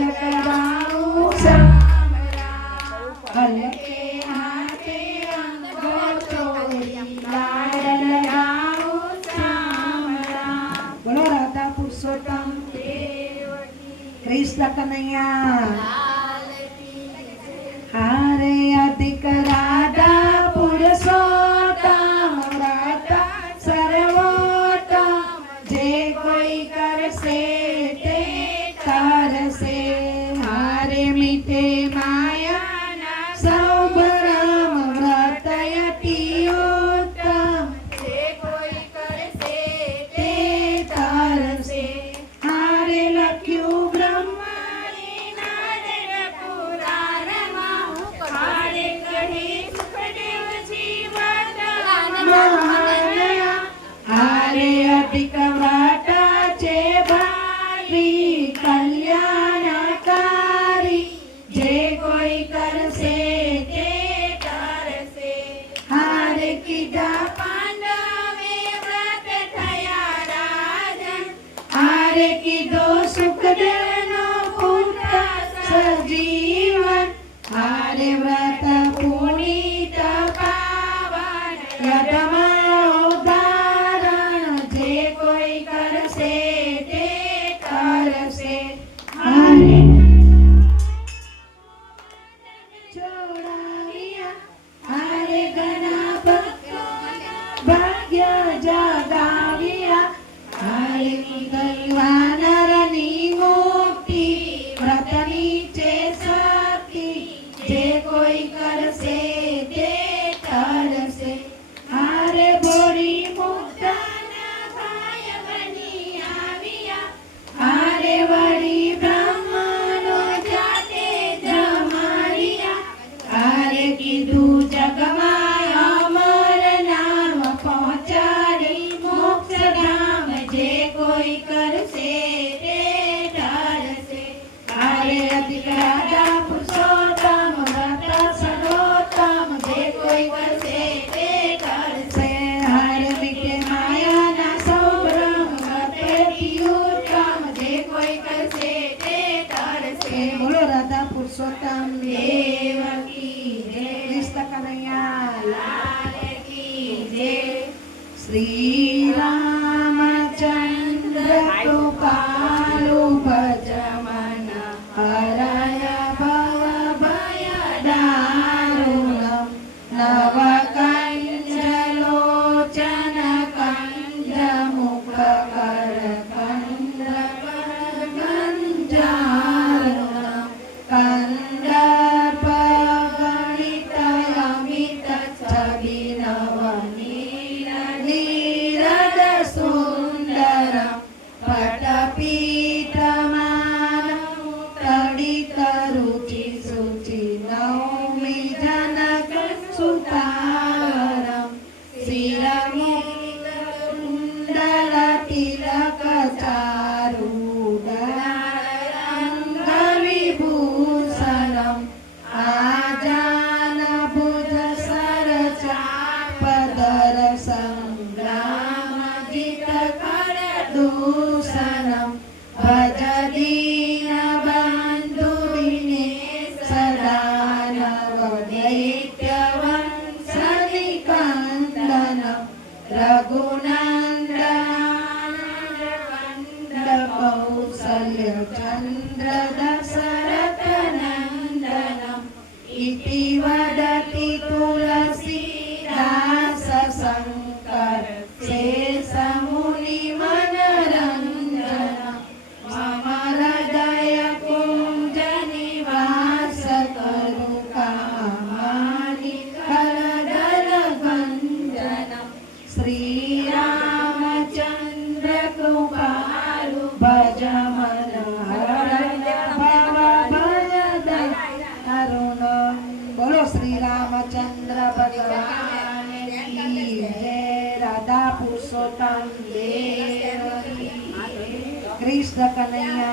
तिलकवाऊ श्याम राम हलके हाथे अंगूठो लाड लगाऊ श्याम राम। बोलो राधा पुरुषोत्तम देव की कृष्ण कन्हैया हारे अधिक राधा पुरुषोत्तम राधा सर्वोत्तम जे कोई करसे ते तरसे हारे मीठे माया सब राम व्रत अति उत्तम जे कोई करसे ते तरसे हारे लख्यू ब्रह्मानी नारद पुराणमा हारे कही सुखदेव जीवन हारे अधिक व्रताचे भारी कल्याणकारी जे कोई करसे ते तरसे हारे कीधा पांडवे व्रत थया राजन हारे कीधो सुखदेवनो पुत्र सजीवन हारे व्रत पुनीत पावन यदमा उदाहरण जे कोई करसे ते तरसे हारे छोड़ाविया हारे घना भाग्य जगाविया हारे गई वानरनी मुक्ति व्रतनी चे शक्ति जे कोई करसे ते तरसे हारे बोरी मुक्ताना भाय बनी आविया हारे वड़ी ब्रह्मनो जाते जमारिया हारे कीधु जगमा अमर नाम पहुंचाड़ी मोक्ष धाम जे कोई करसे ते तरसे हारे अधिक राधा पुरुषोत्तम व्रत सर्वोत्तम जे कोई करसे ते तरसे हारे मीठे माया ना सब ब्रह्म व्रत अति उत्तम जे कोई करसे ते तरसे। बोलो राधा पुरुषोत्तम देव की जय कृष्ण कन्हैया लाल की जय। श्री रामचंद्र कृपालु भज मन हरय भव भय दारुणम नव कंज लोचन कंज मुख कर कंज गंजारुणम कंदर्प गणित अमित छवि नवनील नीरद सुंदरम पटपीतमानं तडित रुचि शुचि नौमि जनक सुतारम शिरमुकुंडल तिलक चारूढ विभूषणम आजान भुज सर चापदर संग्राम जित कर दूषणम भज दीन बंधु दिनेश सदानव दैत्य वंशनिकंदनम रघुनंदन कौसल्य चंद्र दशरथ नंदनम इति वदति तुलसीदास शंकर शेष मुनि मनरंजनम मम हृदय कुंज निवास करु कामानि करदल भंजनम श्री रामचंद्र कृपालु भज मन हरय भव भय दारुणम। बोलो श्री रामचंद्र भगवान की जय। राधा पुरुषोत्तम देव की कृष्ण कन्हैया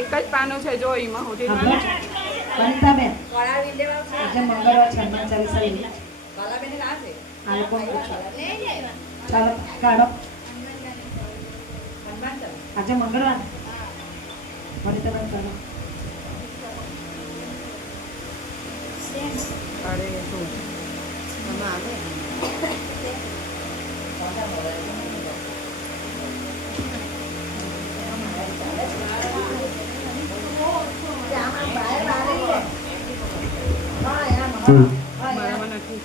એક જ પાનો છે જો એમાં હોતી વનિતાબેન આજે મંગળવાર છે હનુમાન ચાલીસા લેવી આ કોણ પૂછો ચાલો કાઢો આજે મંગળવાર ફરી તમે ચાલો અરે શું બરાબર નથી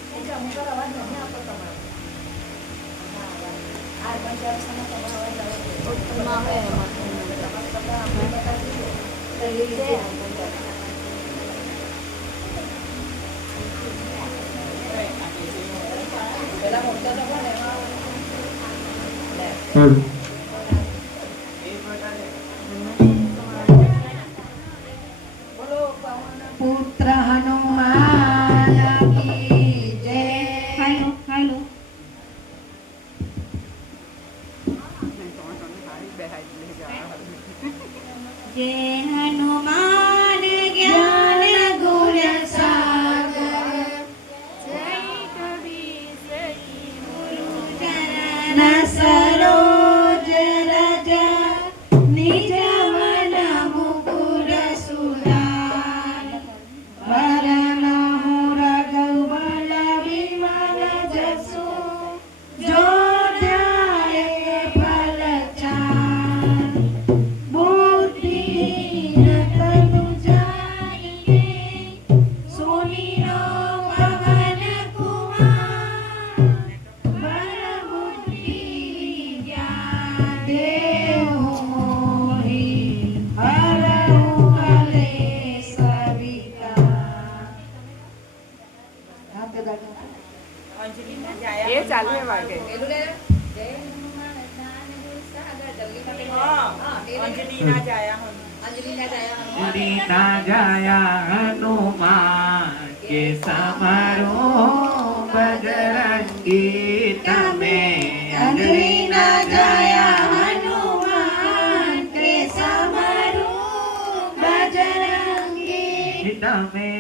પુત્ર હનુમાન કી જય હાલો હાલો जय हनुमान ज्ञान गुण सागर जय कबीर चरण सरोज रज निज मन मुकुर सुधार वरण रघुबल विमल जसु जो ध्याये फल चार बुद्धि तनु जानिके सुनिरो पवन कुमार वर बुद्धि ज्ञान देहु मोहि हरहु कलेश विकार हाथ दादा એ ચાલે વાગે અંજલિ ના જાયા હનુમાન કે સમારો બજરંગી તમે અંજલિ ના જાયા હનુમાન કે સમરો બજરંગી તમે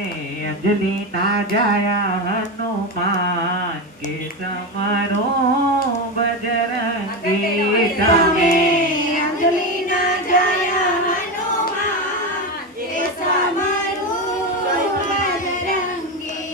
અંજલિ ના જાયા હનુમાન કે સમારો બજરંગી તમે અંજલિ ના જાયા હનુમાન કે સમરો બજરંગી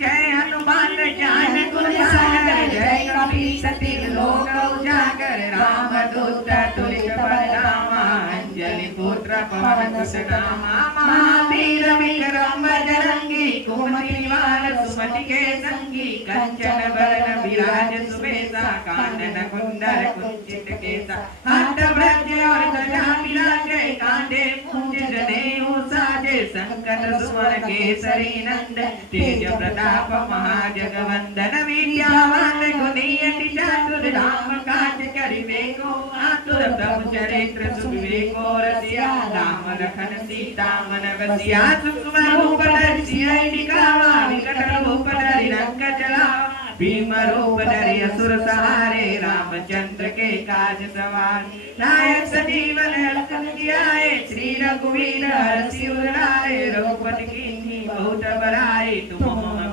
જય હનુમાન જ્ઞાન ગુણ સાગર જય કપી સતી લોક ઉજાગર રામ દૂત તુલિત બલરામા અંજલિ પુત્ર પવન કુશનામા મહાવીર વિક્રમ બજરંગી કુમતિ નિવાર સુમતિ કે સંગી કંચન વરણ વિરાજ સુબેસા કાનન कुंडल कुंचित केसा हाथ ब्रज और गदा विराजे कांधे मूंज जनेऊ साजे संकट सुमन केसरी नंद तेज प्रताप महाजगवंदन विद्यावान गुणियति चातुर राम काज करिबे को आतुर प्रभु चरित्र सुविवेको रसिया राम लखन सीता मन बसिया सूक्ष्म रूप धरि सियहि दिखावा विकट रूप धरि रंग चलावा भीम रूप धरि असुर सहारे रामचंद्र के काज सवारे नायक सजीवन लखन जियाए श्री रघुवीर हरषि उर लाए रघुपति कीन्ही बहुत बड़ाई तुम मम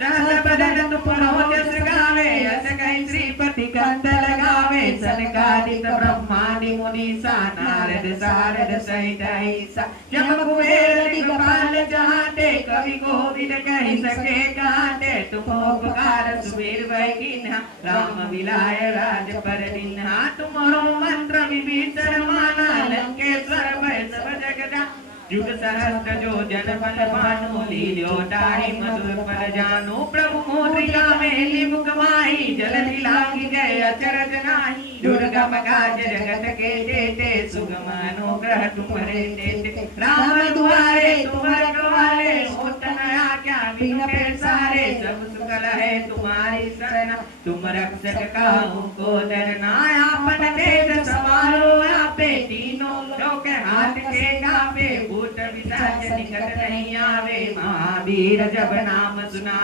सहस बदन तुम जस गावे यस कहि श्रीपति कंठ लगावे सनकादिक ब्रह्मादि मुनीसा नारद सारद सहित ऐसा जब कुबेर दिगपाल जहाते कवि कोविद कहि सके गाते तुम उपकार सुबीर वैकिन्हा राम विलाय राज पर दिन्हा तुम्हारो मंत्र विभीषण माना लंकेश्वर भय सब जगदा जुग सहस्त्र जो जन पन भानु लील्यो ताहि मधुर पर जानो प्रभु मोद्रिका मेली मुख माही जलधि लागी गए अचरज नाही दुर्गम काज जगत के जेते सुगम अनुग्रह तुम्हारे देते राम दुआरे तुम रखवाले होत न आज्ञा बिनु के सारे सब सुकल है तुम्हारी शरण तुम रक्षक काहू को डरना आपन तेज समारो आपे तीनों लोक हाथ के कापे भूत पिशाच निकट नहीं आवे महावीर जब नाम सुना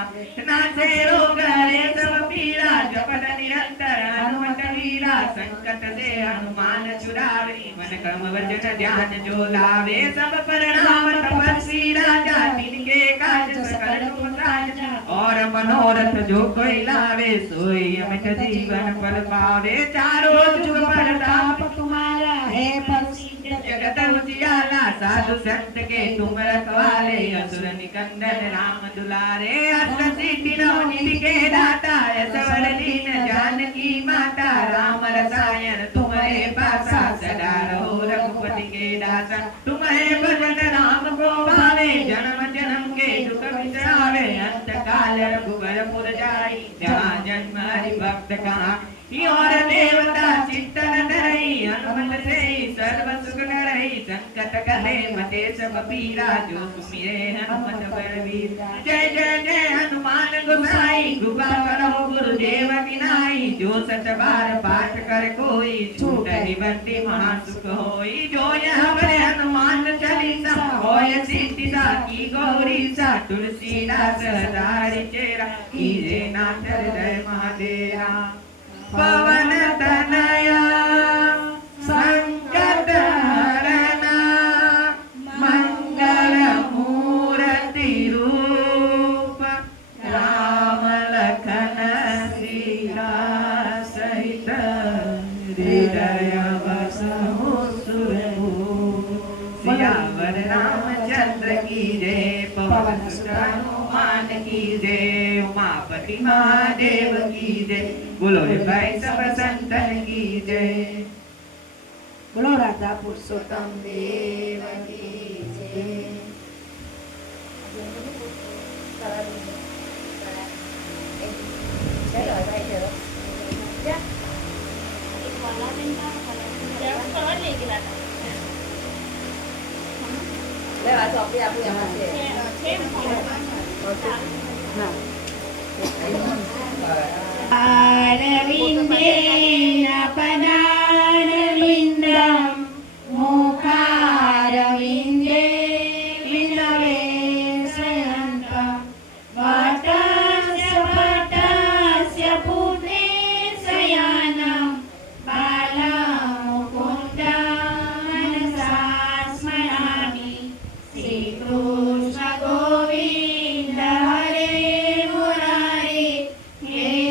नासे रोग हरे सब पीड़ा जपत निरंतर हनुमत वीरा संकट से हनुमान छुड़ावे मन कर्म वचन ध्यान जो लावे सब पर राम तपस्वी राजा तिनके काज सकल तुम साजा और मनोरथ जो कोई लावे सोई अमित जीवन फल पावे चारों जुग प्रताप तुम्हारा है प्रसिद्ध जगत उजियाला साधु संत के तुम रखवाले असुर निकंदन राम दुलारे अष्ट सिद्धि नौ निधि के दाता सवर लीन जानकी माता राम रसायन तुम्हारे पासा सदा रहो रघुपति के दासा तुम्हारे भजन राम को भावे जन्म जन्म के दुख बिसरावे अंत काल रघुवर पुर जाई जहाँ जन्म हरि भक्त कहाँ और देवता चित्तन धरई हनुमत से सर्व सुख करई संकट कहे मते सब पीरा जो सुमिरे हनुमत बलवीर जय जय जय हनुमान गोसाई कृपा करो गुरुदेव की नाई जो सत बार पाठ कर कोई छूटहि बंदी महासुख होई जो यह बड़े हनुमान चालीसा होय सिद्धि की गौरी सा तुलसीदास हजारि चेरा कीजे नाथ हृदय महादेवा पवन तनया संकट हरना मंगल मूर्ति रूप राम लखन सीता सहित हृदय बसहु सुरभूप सियावर रामचंद्र की जय पवन सुत हनुमान की जय उमापति महादेव की जय बोलो रे भाई सब संतन की जय बोलो राधा पुरुषोत्तम देव की जय आरविन्देन पदारविन्दं मुखारविन्दे विलवेशयन्तं वटस्य वटस्य पूते शयानं बालमुकुन्दं मनसा स्मरामि श्रीकृष्ण गोविन्द हरे मुरारे हे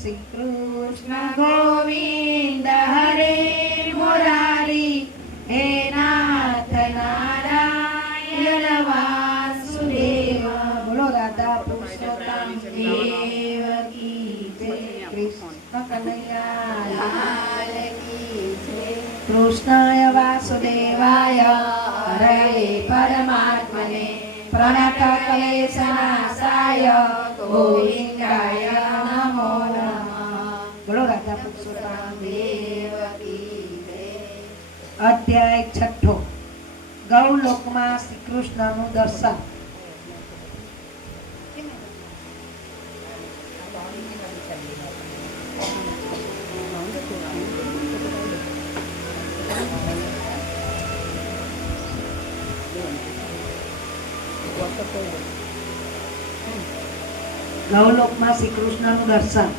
શ્રી કૃષ્ણ ગોવિંદ હરે મુરારી હે નાથ નારાયણ વાસુદેવ બોલો રાધા પુરુષોત્તમ દેવકી જય કૃષ્ણ કનૈયા લાલ કી જય કૃષ્ણાય વાસુદેવાય હરે પરમાત્મને પ્રણત ક્લેશનાશાય ગોવિંદાય નમો નમઃ બોલો રાધા પુરુષોત્તમ દેવકી જય અધ્યાય 6 ગૌલોકમાં શ્રી કૃષ્ણનું દર્શન. ગૌલોકમાં શ્રી કૃષ્ણનું દર્શન.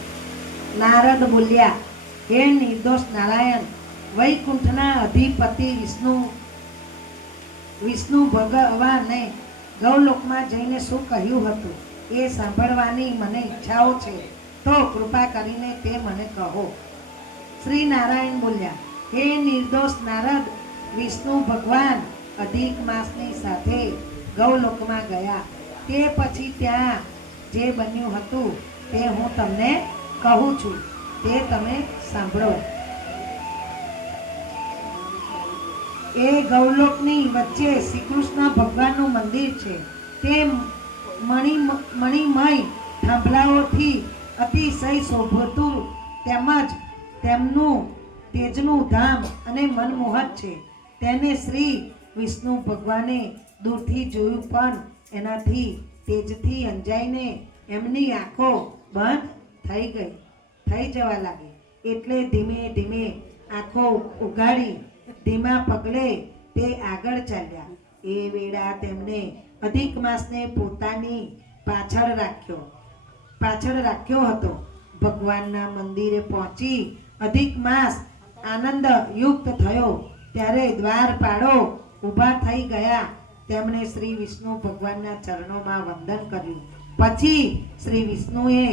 નારદ બોલ્યા, હે નિર્દોષ નારાયણ, વૈકુંઠના અધિપતિ વિષ્ણુ ભગવાને ગૌલોકમાં જઈને શું કહ્યું હતું એ સાંભળવાની મને ઈચ્છાઓ છે, તો કૃપા કરીને તે મને કહો. શ્રી નારાયણ બોલ્યા, હે નિર્દોષ નારદ, વિષ્ણુ ભગવાન અધિક માસની સાથે ગૌલોકમાં ગયા. તે પછી ત્યાં જે બન્યું હતું તે હું તમને કહું છું, તે તમે સાંભળો. એ ગૌલોકની વચ્ચે શ્રી કૃષ્ણ ભગવાનનું મંદિર છે. તે મણિમય થાંભલાઓથી અતિશય શોભતું તેમજ તેમનું તેજનું ધામ અને મનમોહક છે. તેને શ્રી વિષ્ણુ ભગવાને દૂરથી જોયું, પણ એનાથી તેજથી અંજાઈને એમની આંખો બંધ થઈ જવા લાગી. એટલે ધીમે ધીમે આંખો ઉઘાડી ધીમા પગલે તે આગળ ચાલ્યા. એ વેળા તેમને અધિક માસને પોતાની પાછળ રાખ્યો હતો. ભગવાનના મંદિરે પહોંચી અધિક માસ આનંદ યુક્ત થયો ત્યારે દ્વારપાળો ઊભા થઈ ગયા. તેમણે શ્રી વિષ્ણુ ભગવાનના ચરણોમાં વંદન કર્યું. પછી શ્રી વિષ્ણુએ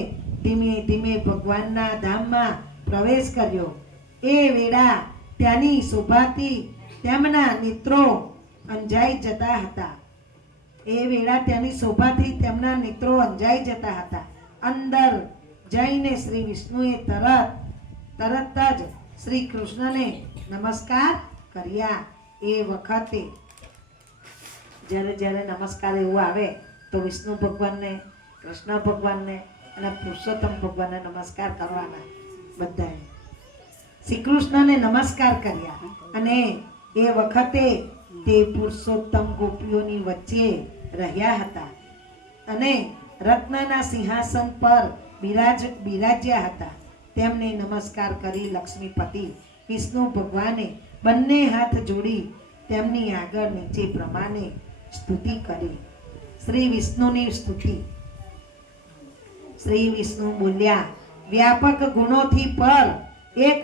ધીમે ધીમે ભગવાનના ધામમાં પ્રવેશ કર્યો. એ વેળા ત્યાંની શોભાથી તેમના નેત્રો અંજાઈ જતા હતા. અંદર જઈને શ્રી વિષ્ણુએ તરત જ શ્રી કૃષ્ણને નમસ્કાર કર્યા. એ વખતે જ્યારે નમસ્કાર એવું આવે તો વિષ્ણુ ભગવાનને, કૃષ્ણ ભગવાનને અને પુરુષોત્તમ ભગવાનને નમસ્કાર કરવાના. બધાએ શ્રી કૃષ્ણને નમસ્કાર કર્યા. અને એ વખતે તે પુરુષોત્તમ ગોપીઓની વચ્ચે રહ્યા હતા અને રત્નના સિંહાસન પર બિરાજ્યા હતા. તેમને નમસ્કાર કરી લક્ષ્મીપતિ વિષ્ણુ ભગવાને બંને હાથ જોડી તેમની આગળ નીચે પ્રમાણે સ્તુતિ કરી. શ્રી વિષ્ણુની સ્તુતિ. શ્રી વિષ્ણુ બોલ્યા, વ્યાપક ગુણોથી પર એક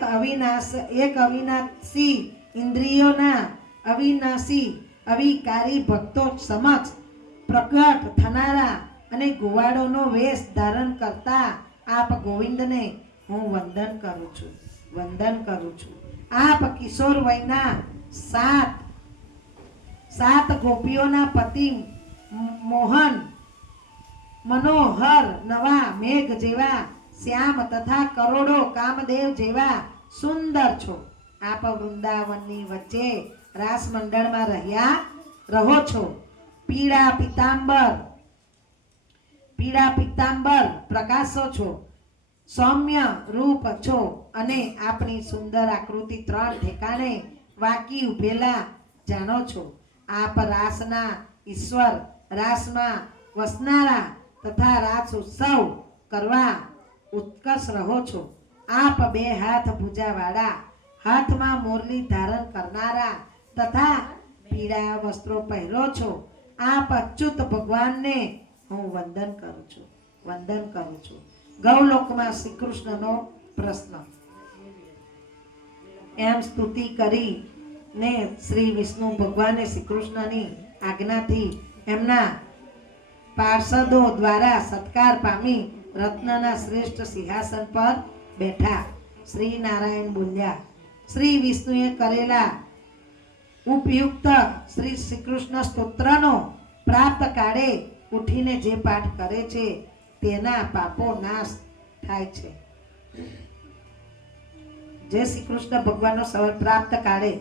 અવિનાશી ઇન્દ્રિયોના અવિનાશી અવિકારી ભક્તો સમક્ષ પ્રગટ થનારા અને ગોવાળોનો વેશ ધારણ કરતા આપ ગોવિંદને હું વંદન કરું છું. આપ કિશોર વયના સાત ગોપીઓના પતિ મોહન મનોહર નવા મેઘ જેવા શ્યામ તથા કરોડો કામદેવ જેવા સુંદર છો. આપ વૃંદાવનની વચ્ચે રાસ મંડળમાં રહો છો. પીળા પિતાંબર પ્રકાશો છો. સૌમ્ય રૂપ છો અને આપણી સુંદર આકૃતિ 3 ઠેકાણે વાંકી ઉભેલા જાણો છો. આપ રાસના ઈશ્વર, રાસમાં વસનારા તથા રાસ ઉત્સવ કરવા ઉત્કર્ષ રહો છો. આપ 2 હાથ ભુજાવાળા, હાથમાં મોરલી ધારણ કરનારા તથા પીળા વસ્ત્રો પહેરો છો. આપ અચ્યુત ભગવાનને હું વંદન કરું છું. ગૌલોકમાં શ્રી કૃષ્ણનો પ્રશ્ન. એમ સ્તુતિ કરીને શ્રી વિષ્ણુ ભગવાને શ્રી કૃષ્ણની આજ્ઞાથી એમના પાર્ષદો દ્વારા સત્કાર પામી રત્નના શ્રેષ્ઠ સિંહાસન પર બેઠા. શ્રી નારાયણ બોલ્યા. શ્રી વિષ્ણુએ કરેલા ઉપયુક્ત શ્રી શ્રીકૃષ્ણ સ્તોત્રનો પ્રાપ્ત કાળે ઉઠીને જે પાઠ કરે છે તેના પાપો નાશ થાય છે. જે શ્રી કૃષ્ણ ભગવાનનો સવાર પ્રાપ્ત કાળે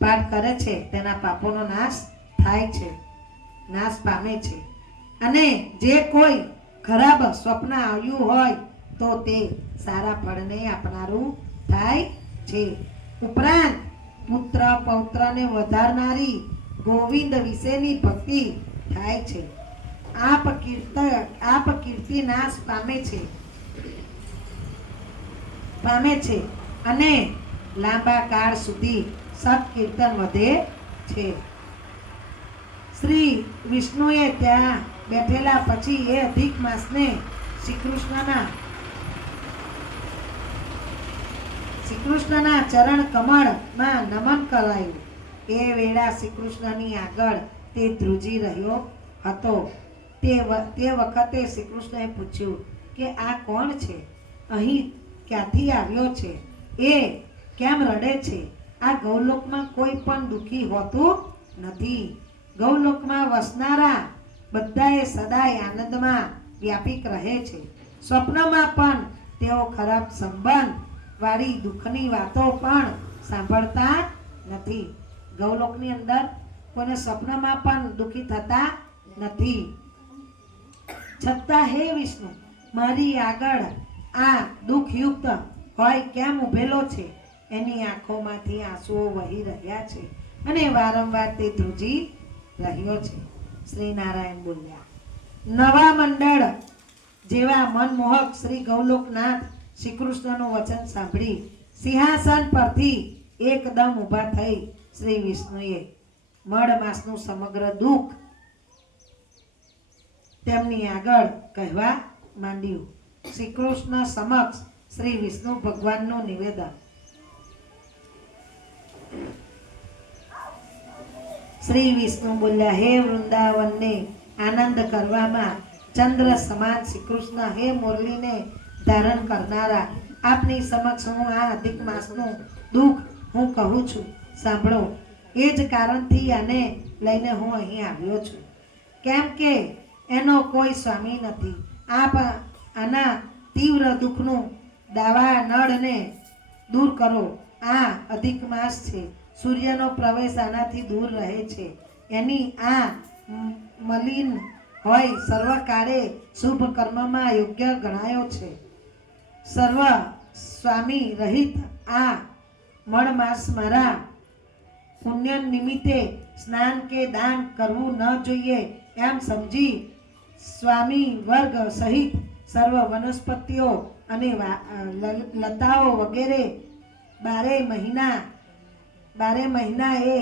પાઠ કરે છે તેના પાપોનો નાશ થાય છે, નાશ પામે છે. અને જે કોઈ ખરાબ સ્વપ્ન આવ્યું હોય તો તે સારા ફળને આપનારું થાય છે. ઉપરાંત પુત્ર પૌત્રને વધારનારી ગોવિંદ વિશેની ભક્તિ થાય છે. આપ કીર્તિ નાશ પામે છે અને લાંબા કાળ સુધી સત્કીર્તન વધે છે. શ્રી વિષ્ણુએ ત્યાં બેઠેલા પછી એ અધિક માસને શ્રી કૃષ્ણના ચરણ કમળમાં નમન કરાયું. એ વેળા શ્રી કૃષ્ણની આગળ તે ધ્રુજી રહ્યો હતો. તે વખતે શ્રી કૃષ્ણએ પૂછ્યું કે આ કોણ છે? અહીં ક્યાંથી આવ્યો છે? એ કેમ રડે છે? આ ગૌલોકમાં કોઈ પણ દુઃખી હોતું નથી. ગૌલોકમાં વસનારા બધાએ સદાય આનંદમાં વ્યાપિક રહે છે. સ્વપ્નમાં પણ તેઓ ખરાબ સંબંધ વાળી દુઃખની વાતો પણ સાંભળતા નથી. ગૌલોકની અંદર કોઈને સ્વપ્નમાં પણ દુઃખી થતા નથી. છતાં હે વિષ્ણુ, મારી આગળ આ દુઃખયુક્ત હોય કેમ ઉભેલો છે? એની આંખોમાંથી આંસુઓ વહી રહ્યા છે અને વારંવાર તે ધ્રુજી રહ્યો છે. શ્રી નારાયણ બોલ્યા. નવા મંડળ જેવા મનમોહક શ્રી ગૌલોકનાથ શ્રી કૃષ્ણનું વચન સાંભળી સિંહાસન પરથી એકદમ ઊભા થઈ શ્રી વિષ્ણુએ મળ માસનું સમગ્ર દુઃખ તેમની આગળ કહેવા માંડ્યું. શ્રી કૃષ્ણ સમક્ષ શ્રી વિષ્ણુ ભગવાનનું નિવેદન. શ્રી વિષ્ણુ બોલ્યા. હે વૃંદાવનને આનંદ કરવામાં ચંદ્ર સમાન શ્રી કૃષ્ણ, હે મુરલીને ધારણ કરનારા, આપની સમક્ષ હું આ અધિક માસનું દુઃખ હું કહું છું, સાંભળો. એ જ કારણથી આને લઈને હું અહીં આવ્યો છું, કેમ કે એનો કોઈ સ્વામી નથી. આપ આના તીવ્ર દુઃખનું દાવા નળને દૂર કરો. આ અધિક માસ છે. સૂર્યનો પ્રવેશ આનાથી દૂર રહે છે. એની આ મલિન હોય સર્વકાળે શુભ કર્મમાં યોગ્ય ગણાયો છે. સર્વ સ્વામી રહિત આ મળ માસ મારા પુણ્ય નિમિત્તે સ્નાન કે દાન કરવું ન જોઈએ એમ સમજી સ્વામી વર્ગ સહિત સર્વ વનસ્પતિઓ અને લતાઓ વગેરે 12 મહિના એ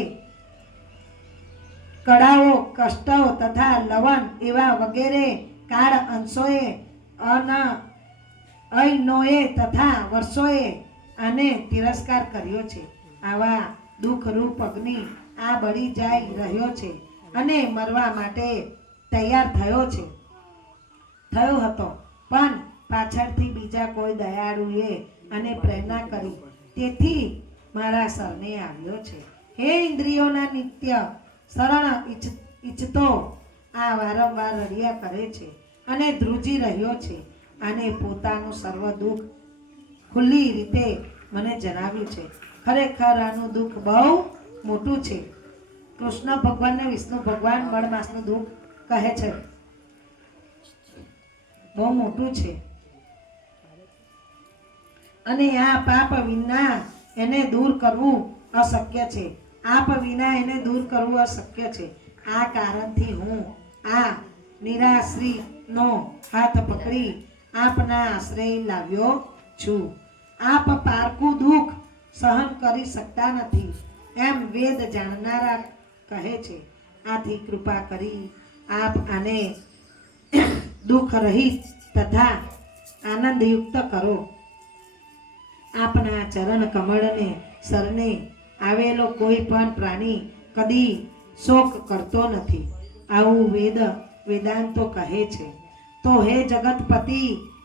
કળાઓ, કષ્ટો તથા લવણ એવા વગેરે કાળ અંશોએ અયનોએ તથા વર્ષોએ આને તિરસ્કાર કર્યો છે. આવા દુઃખરૂપ અગ્નિ આ બળી જાય રહ્યો છે અને મરવા માટે તૈયાર થયો હતો. પણ પાછળથી બીજા કોઈ દયાળુએ અને પ્રેરણા કરી, તેથી મારા શરણે આવ્યો છે. હે ઇન્દ્રિયોના નિત્ય શરણ ઈચ્છતો આ વારંવાર રડ્યા કરે છે અને ધ્રુજી રહ્યો છે. અને પોતાનું સર્વ દુઃખ ખુલ્લી રીતે મને જણાવ્યું છે. ખરેખર આનું દુઃખ બહુ મોટું છે. કૃષ્ણ ભગવાનને વિષ્ણુ ભગવાન મળ માસનું દુઃખ કહે છે, બહુ મોટું છે. અને આ પાપ વિના એને દૂર કરવું અશક્ય છે. આપ વિના એને દૂર કરવું અશક્ય છે. આ કારણથી હું આ નિરાશ્રીનો હાથ પકડી આપના આશ્રય લાવ્યો છું. આપ પારકું દુઃખ સહન કરી શકતા નથી એમ વેદ જાણનારા કહે છે. આથી કૃપા કરી આપ આને દુઃખ રહિત તથા આનંદયુક્ત કરો. આપના ચરણ કમળને શરણે આવેલો કોઈ પણ પ્રાણી કદી શોક કરતો નથી. આવું વેદાંતો કહે છે. તો હે જગતપતિ,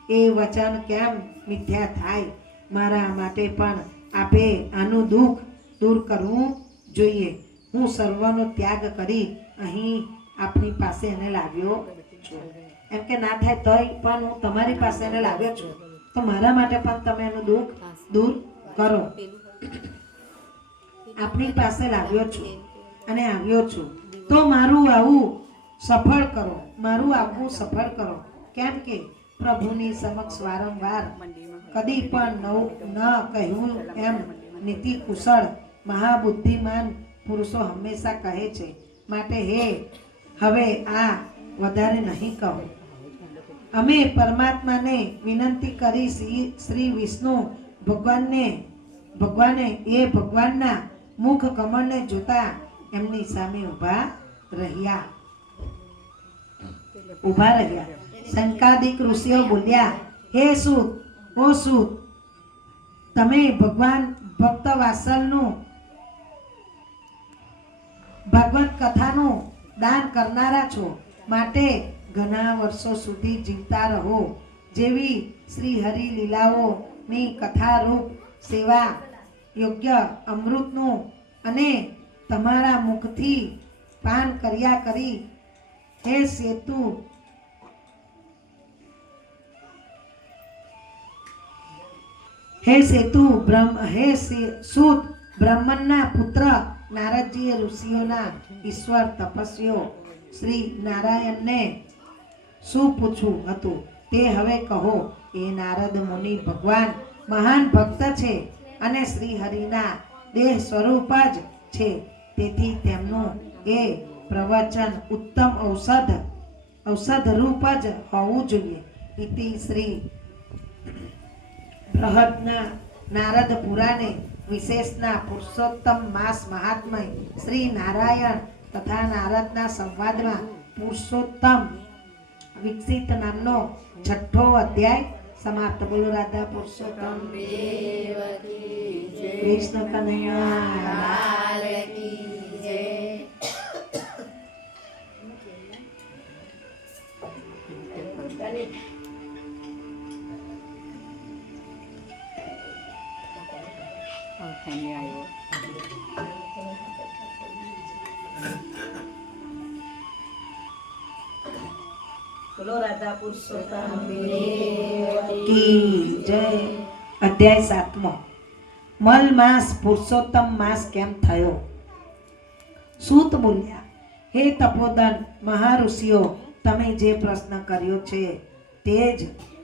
એ વચન કેમ મિથ્યા થાય? મારા માટે પણ આપે આનું દુઃખ દૂર કરવું જોઈએ. હું સર્વનો ત્યાગ કરી અહીં આપની પાસે એને લાવ્યો છું. એમ કે ના થાય તોય પણ હું તમારી પાસે એને લાવ્યો છું, તો મારા માટે પણ તમે એનું દુઃખ દૂર કરો. આપની પાસે લાવ્યો છું અને આવ્યો છું, તો મારું આવું સફળ કરો, મારું આવવું સફળ કરો. કેમ કે પ્રભુની સમક્ષ વારંવાર કદી પણ નવું ન કહ્યું એમ નીતિ કુશળ મહાબુદ્ધિમાન પુરુષો હંમેશા કહે છે. માટે હવે આ વધારે નહીં કહું. અમે પરમાત્માને વિનંતી કરી શ્રી વિષ્ણુ ભગવાને એ ભગવાનના મુખ કમળને જોતા એમની સામે ઊભા રહ્યા. શંકાદિક ઋષિઓ બોલ્યા, હે સૂત, ઓ સૂત, તમે ભગવાન ભક્ત વાત્સલ્યનું ભાગવત કથાનું દાન કરનારા છો, માટે ઘણા વર્ષો સુધી જીવતા રહો. જેવી શ્રી હરિ લીલાઓની કથારૂપ સેવા યોગ્ય અમૃતનું અને તમારા મુખથી પાન કર્યા કરી હે સૂત, બ્રહ્મણના પુત્ર નારદજીએ ઋષિઓના ઈશ્વર તપસ્વીઓ શ્રી નારાયણને શું પૂછવું હતું તે હવે કહો. એ નારદ મુનિ ભગવાન મહાન ભક્ત છે અને શ્રી હરિના દેહ સ્વરૂપ જ છે. તેથી તેમનું એ પ્રવચન ઉત્તમ ઔષધ રૂપ જ હોવું જોઈએ. ઇતિ શ્રી બૃહદના નારદ પુરાણે વિશેષના પુરુષોત્તમ માસ મહાત્મય શ્રી નારાયણ તથા નારદના સંવાદમાં પુરુષોત્તમ વિકસિત નામનો 6ઠ્ઠો અધ્યાય સમાપ્ત. બોલો રાધા પુરુષોત્તમ કૃષ્ણ કનૈયા બોલો રાધા પુરુષોત્તમ કી જય. અધ્યાય 7મો. મલ માસ પુરુષોત્તમ માસ કેમ થયો? સૂત બોલ્યા, હે તપોદન મહાઋષિઓ, તમે જે પ્રશ્ન કર્યો છે તે જ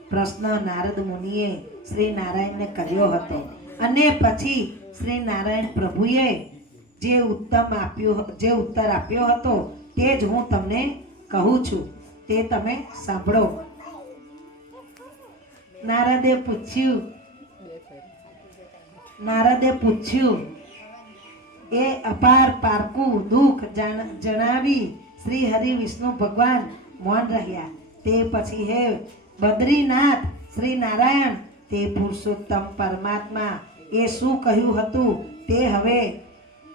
પ્રશ્ન નારદ મુનિએ શ્રી નારાયણને કર્યો હતો, અને પછી શ્રી નારાયણ પ્રભુએ જે ઉત્તર આપ્યો હતો તે જ હું તમને કહું છું, તે તમે સાંભળો. નારદે પૂછ્યું, એ અપાર પારકું દુઃખ જણાવી શ્રી હરિ વિષ્ણુ ભગવાન મૌન રહ્યા. તે પછી હે બદ્રીનાથ શ્રી નારાયણ, તે પુરુષોત્તમ પરમાત્મા એ શું કહ્યું હતું તે હવે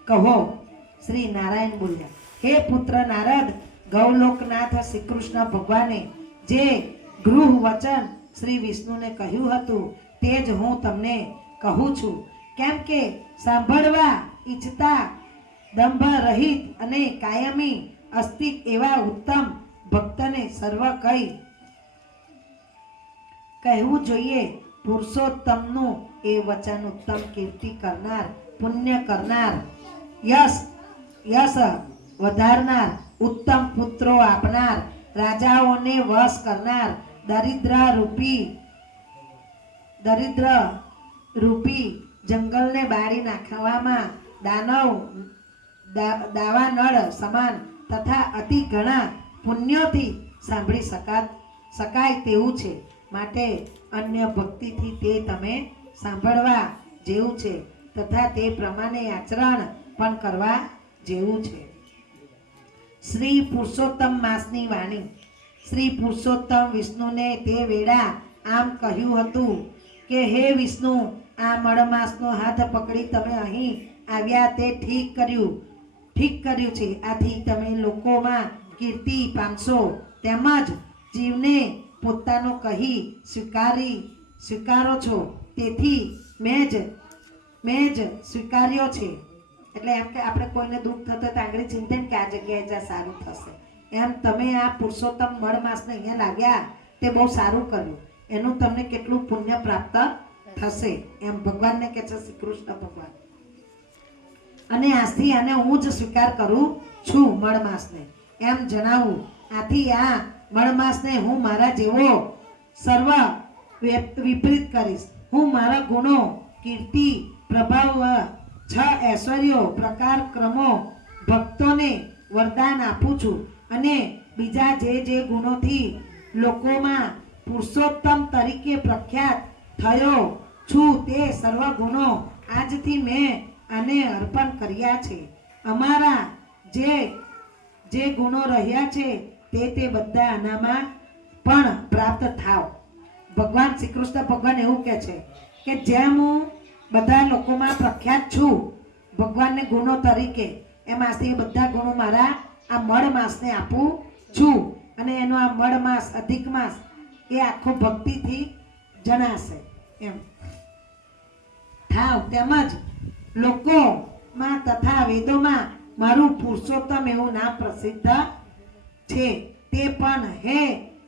કહો. શ્રી નારાયણ બોલ્યા, હે પુત્ર નારદ, ગૌલોકનાથ શ્રી કૃષ્ણ ભગવાને જે ગૃહ વચન શ્રી વિષ્ણુને કહ્યું હતું તે જ હું તમને કહું છું. કેમ કે સાંભળવા ઈચ્છતા દંભ રહિત અને કાયમી અસ્તિક એવા ઉત્તમ ભક્તને સર્વ કહેવું જોઈએ. પુરુષોત્તમનું એ વચન ઉત્તમ કીર્તિ કરનાર, પુણ્ય કરનાર, યશ વધારનાર, ઉત્તમ પુત્રો આપનાર, રાજાઓને વશ કરનાર, દરિદ્ર રૂપી જંગલને બાળી નાખવામાં દાવાનળ સમાન તથા અતિ ઘણા પુણ્યોથી સાંભળી શકાય તેવું છે. માટે અન્ય ભક્તિથી તે તમે સાંભળવા જેવું છે તથા તે પ્રમાણે આચરણ પણ કરવા જેવું છે. શ્રી પુરુષોત્તમ માસની વાણી. શ્રી પુરુષોત્તમ વિષ્ણુને તે વેળા આમ કહ્યું હતું કે હે વિષ્ણુ, આ મળમાસનો હાથ પકડી તમે અહીં આવ્યા તે ઠીક કર્યું છે. આથી તમે લોકોમાં કીર્તિ પામશો, તેમજ જીવને પોતાનો કહી સ્વીકારો છો, તેથી મેં જ સ્વીકાર્યો છે. એટલે એમ કે આપણે કોઈને દુઃખ થતો તો આંગળી ચિંતે કે આ જગ્યાએ જા સારું થશે, એમ તમે આ પુરુષોત્તમ મળ માસને અહીંયા લાગ્યા તે બહુ સારું કર્યું, એનું તમને કેટલું પુણ્ય પ્રાપ્ત થશે એમ ભગવાનને કહે છે શ્રી કૃષ્ણ ભગવાન. અને આજથી આને હું જ સ્વીકાર કરું છું મળ માસને એમ જણાવું. આથી આ મળ માસને હું મારા જેવો સર્વ વિપરીત કરીશ. હું મારા ગુણો, કીર્તિ, પ્રભાવ, 6 ઐશ્વર્યો, પ્રકાર, ક્રમો ભક્તોને વરદાન આપું છું. અને બીજા જે ગુણોથી લોકોમાં પુરુષોત્તમ તરીકે પ્રખ્યાત થયો છું તે સર્વ ગુણો આજથી મેં આને અર્પણ કર્યા છે. અમારા જે ગુણો રહ્યા છે તે બધા આનામાં પણ પ્રાપ્ત થાવ. ભગવાન શ્રી કૃષ્ણ ભગવાન એવું કહે છે કે જેમ હું બધા લોકોમાં પ્રખ્યાત છું ભગવાનને ગુણો તરીકે, એમ આજથી બધા ગુણો મારા આ મળ માસને આપું છું. અને એનો આ મળ માસ, અધિક માસ એ આખો ભક્તિથી જણાશે એમ થાવ. તેમજ લોકોમાં તથા વેદોમાં મારું પુરુષોત્તમ એવું નામ પ્રસિદ્ધ છે. તે પણ હે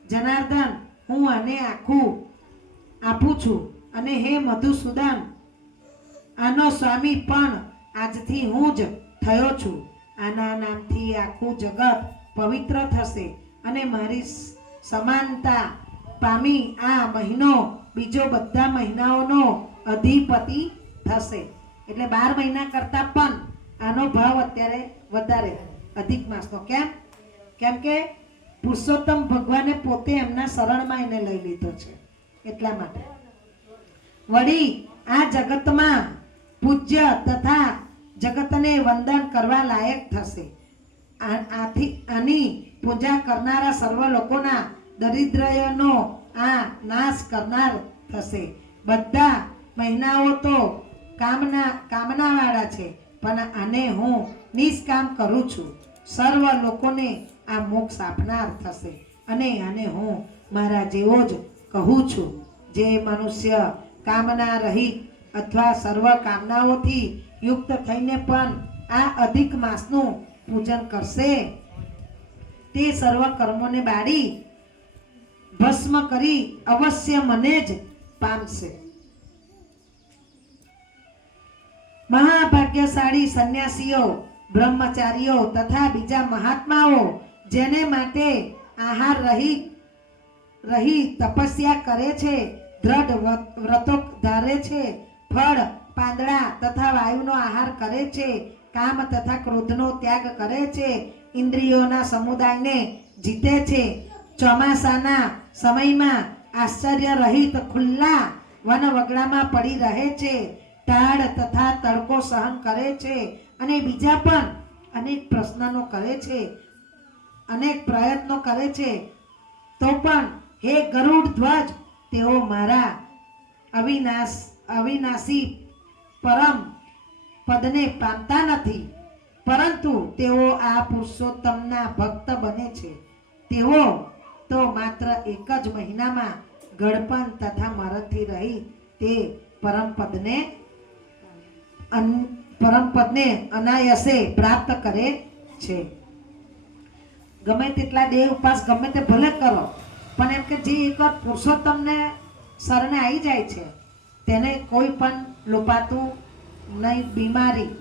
જનાર્દન હું આને આખું આપું છું. અને હે મધુસૂદન આનો સ્વામી પણ આજથી હું જ થયો છું. આના નામથી આખું જગત પવિત્ર થશે અને મારી સમાનતા પામી આ મહિનો બીજો બધા મહિનાઓનો અધિપતિ થશે. એટલે 12 મહિના કરતા પણ આનો ભાવ અત્યારે વધારે અધિક માસનો. કેમ કે પુરુષોત્તમ ભગવાને પોતે એમના શરણમાં એને લઈ લીધો છે એટલા માટે. વળી આ જગતમાં પૂજ્ય તથા જગતને વંદન કરવા લાયક થશે. આની પૂજા કરનારા સર્વ લોકોના દરિદ્રયનો આ નાશ કરનાર થશે. બધા મહિનાઓ તો કામનાવાળા છે, પણ આને હું નિષ્કામ કરું છું. સર્વ લોકોને આ મોક્ષ આપનાર થશે. અને આને હું મારા જેવો જ કહું છું. જે મનુષ્ય કામના રહિત અથવા સર્વ કામનાઓથી યુક્ત થઈને પણ આ અધિક માસનું પૂજન કરશે તે સર્વ કર્મોને બાળી ભસ્મ કરી અવશ્ય મને જ પામશે. મહાભાગ્યશાળી સંન્યાસીઓ, બ્રહ્મચારીઓ તથા બીજા મહાત્માઓ જેને માટે આહાર રહી તપસ્યા કરે છે, દ્રઢ વ્રતો ધારે છે, ફળ, પાંદડા તથા વાયુનો આહાર કરે છે, કામ તથા ક્રોધનો ત્યાગ કરે છે, ઇન્દ્રિયોના સમુદાયને જીતે છે, ચોમાસાના સમયમાં આશ્ચર્ય રહિત ખુલ્લા વન વગડામાં પડી રહે છે, ટાળ તથા તડકો સહન કરે છે, અને બીજા પણ અનેક પ્રશ્નો કરે છે, અનેક પ્રયત્નો કરે છે, તો પણ હે ગરુડ ધ્વજ તેઓ મારા અવિનાશી પરમ પદને પામતા નથી, પરંતુ તેઓ આ પુરુષોત્તમના ભક્ત બને છે. તેઓ તો માત્ર એક જ મહિનામાં ગળપણ તથા મરણથી રહી તે પરમ પદને અનાયાસે પ્રાપ્ત કરે છે. ગમે તેટલા દેહ ઉપાસ ગમે તે ભલે કરો, પણ એમ કે જે એકવાર પુરુષોત્તમને શરણે આવી જાય છે તેને કોઈ પણ લોપાતું નહીં, બીમારી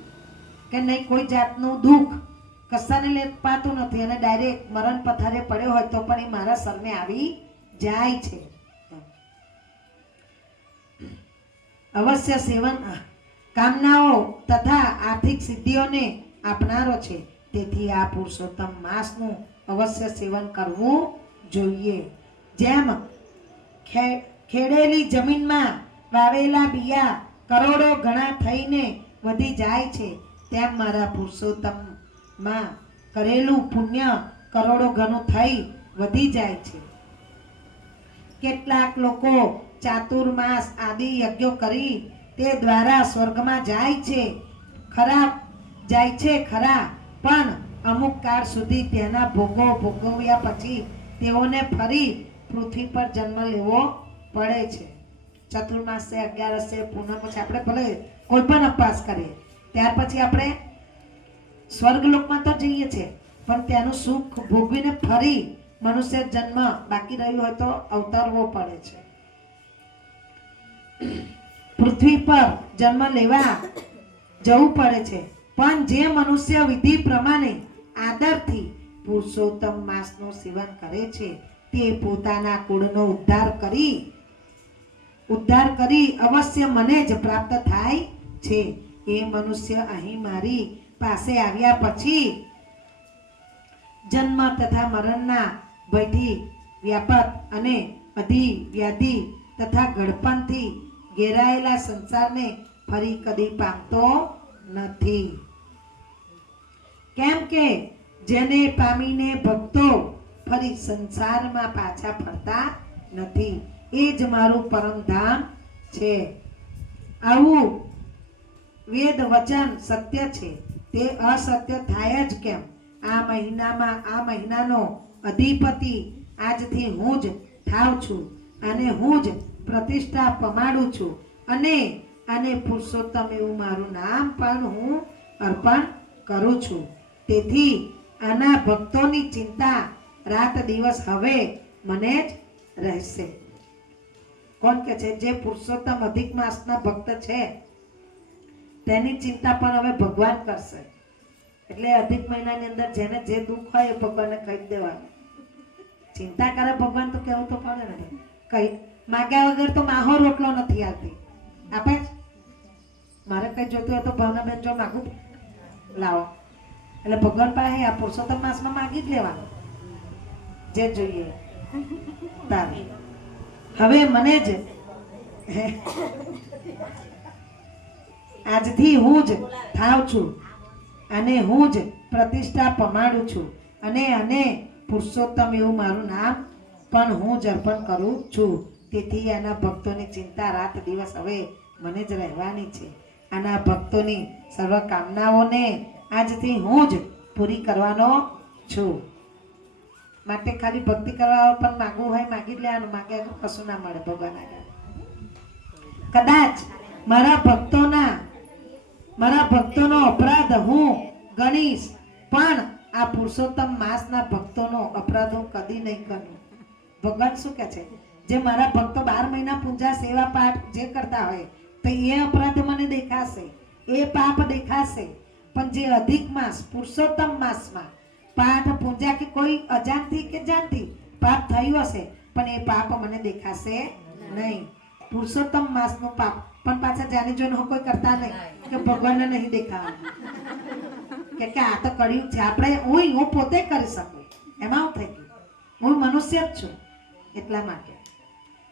કે નહીં કોઈ જાતનું દુઃખ કશાને લેપાતું નથી, અને ડાયરેક્ટ મરણ પથારે પડ્યો હોય તો પણ એ મારા શરણે આવી જાય છે. અવશ્ય સેવન કામનાઓ તથા આર્થિક સિદ્ધિઓને આપનારો છે. તેથી આ પુરુષોત્તમ માસનું અવશ્ય સેવન કરવું જોઈએ. જેમ ખેડેલી જમીનમાં વાવેલા બિયા કરોડો ગણા થઈને વધી જાય છે, તેમ મારા પુરુષોત્તમમાં કરેલું પુણ્ય કરોડો ગણું થઈ વધી જાય છે. કેટલાક લોકો ચાતુર્માસ આદિ યજ્ઞો કરી તે દ્વારા સ્વર્ગમાં જાય છે ખરા, પણ અમુક કાળ સુધી તેના ભોગો ભોગવ્યા પછી તેઓને ફરી પૃથ્વી પર જન્મ લેવો પડે છે. ચતુર્માસે, 11 પૂનમ પછી આપણે ભલે કોઈ પણ ઉપવાસ કરીએ, ત્યાર પછી આપણે સ્વર્ગલોકમાં તો જઈએ છીએ, પણ ત્યાંનું સુખ ભોગવીને ફરી મનુષ્ય જન્મ બાકી રહ્યું હોય તો અવતરવો પડે છે. પૃથ્વી પર જન્મ લેવા જવું પડે છે, પણ જે મનુષ્ય વિધિ પ્રમાણે આદરથી પુરુષોત્તમ માસનું સેવન કરે છે તે પોતાના કુળનો ઉદ્ધાર કરી અવશ્ય મને જ પ્રાપ્ત થાય છે. એ મનુષ્ય અહીં મારી પાસે આવ્યા પછી જન્મ તથા મરણના ભયથી વ્યાપક અને અધિવ્યાધિ તથા ગળપણથી ઘેરાયેલા સંસારને ફરી કદી પામતો નથી. કેમ કે જેને પામીને ભક્તો ફરી સંસારમાં પાછા ફરતા નથી. એ જ મારું પરમધામ છે. આવું વેદ વચન સત્ય છે, તે અસત્ય થાય જ કેમ? આ મહિનાનો અધિપતિ આજથી હું જ થાવ છું, અને હું જ પ્રતિષ્ઠા પમાડું છું, અને આને પુરુષોત્તમ એવું મારું નામ પણ હું અર્પણ કરું છું. તેથી આના ભક્તોની ચિંતા રાત દિવસ હવે મને જ રહેશે. કોણ કે છે? જે પુરુષોત્તમ અધિક માસના ભક્ત છે તેની ચિંતા પણ હવે ભગવાન કરશે. એટલે અધિક મહિનાની અંદર જેને જે દુઃખ હોય એ ભગવાનને કહી દેવાનું. ચિંતા કરે ભગવાન તો કેવું તો પડે ને. કઈ માગ્યા વગર તો માહો રોટલો નથી આવતી. આપે મારે કઈ જોતું હોય તો ભાવનાબેન જો માગું લાવો, એટલે ભગવાન પાસે આ પુરુષોત્તમ માસમાં માગી જ લેવાનું જે જોઈએ તારે. હવે મને જ આજથી હું જ થાવ છું, અને હું જ પ્રતિષ્ઠા પમાડું છું, અને પુરુષોત્તમ એવું મારું નામ પણ હું જ અર્પણ કરું છું. તેથી આના ભક્તોની ચિંતા રાત દિવસ હવે મને જ રહેવાની છે. આના ભક્તોની સર્વ કામનાઓને આજથી હું જ પૂરી કરવાનો છું. માટે ખાલી ભક્તિ કરવા પણ માગવું હોય માગી જ લેવાનું. માગ્યા તો કશું ના મળે ભગવાન આગળ. કદાચ મારા ભક્તોનો અપરાધ હું ગણીશ, પણ આ પુરુષોત્તમ માસના ભક્તોનો અપરાધ હું કદી નહીં કરું. ભગવાન શું કહે છે? જે મારા ભક્તો 12 મહિના પૂજા સેવા પાઠ જે કરતા હોય તો એ અપરાધ મને દેખાશે, એ પાપ દેખાશે. પણ જે અધિક માસ પુરુષોત્તમ માસમાં પાઠ પૂજા કે કોઈ અજાણથી કે જાણથી પાપ થયું હશે, પણ એ પાપ મને દેખાશે નહીં. પુરુષોત્તમ માસનું પાપ પણ પાછા જાણી જોઈને કોઈ કરતા નહીં કે ભગવાનને નહીં દેખાવાનું, કે આ તો કર્યું છે આપણે. હું પોતે કરી શકું એમાં હું થઈ ગયું. હું મનુષ્ય જ છું. એટલા માટે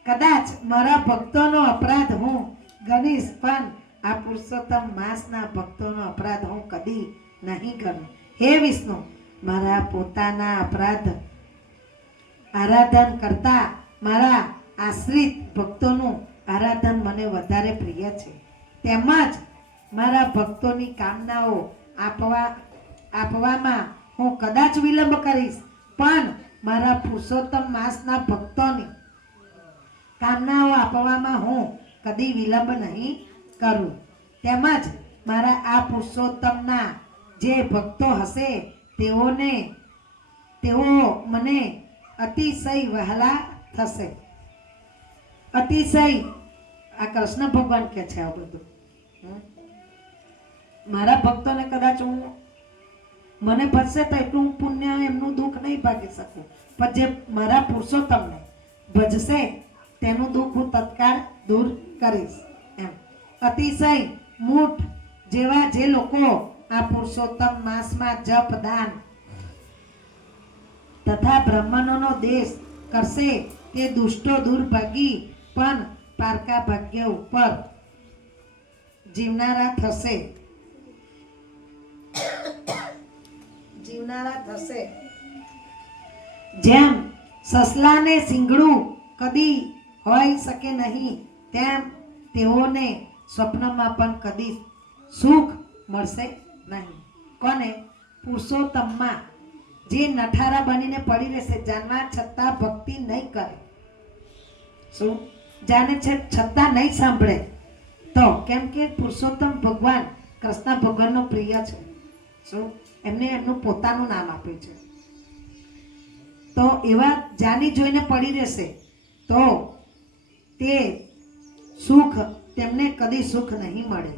કદાચ મારા ભક્તોનો અપરાધ હું ગણીશ, પણ આ પુરુષોત્તમ માસના ભક્તોનો અપરાધ હું કદી નહીં કરું. હે વિષ્ણુ, મારા પોતાના અપરાધ આરાધન કરતા મારા આશ્રિત ભક્તોનું આરાધન મને વધારે પ્રિય છે. તેમજ મારા ભક્તોની કામનાઓ આપવામાં હું કદાચ વિલંબ કરીશ, પણ મારા પુરુષોત્તમ માસના ભક્તોની કામનાઓ આપવામાં હું કદી વિલંબ નહીં કરું. તેમજ મારા આ પુરુષોત્તમના જે ભક્તો હશે તેઓ મને અતિશય વહાલા થશે. અતિશય આ કૃષ્ણ ભગવાન કે છે આ બધું. મારા ભક્તોને કદાચ મને ભજશે તો એટલું પુણ્ય એમનું દુઃખ નહીં ભાગી શકું, પણ જે મારા પુરુષોત્તમને ભજશે તેનું દુઃખ હું તત્કાળ દૂર કરીશ. એમ અતિશય મૂઠ જેવા જે લોકો આ પુરુષોત્તમ માસમાં જપ દાન તથા બ્રાહ્મણોનો દેશ કરશે તે દુષ્ટો દૂર ભાગી પણ પારકા ભાગ્ય ઉપર જીવનારા થશે. જેમ સસલાને સિંગડું કદી હોઈ શકે નહીં, તેમ તેઓને સ્વપ્નમાં પણ કદી સુખ મળશે નહીં. કોને? પુરુષોત્તમમાં જે નઠારા બનીને પડી રહેશે, જાનવા છતાં ભક્તિ નહીં કરે, શું જાણે છે છતાં નહીં સાંભળે તો કેમ કે પુરુષોત્તમ ભગવાન કૃષ્ણ ભગવાનનો પ્રિય છે. શું એમને એમનું પોતાનું નામ આપ્યું છે. તો એવા જાણી જોઈને પડી રહેશે તો તે સુખ તેમને કદી સુખ નહીં મળે.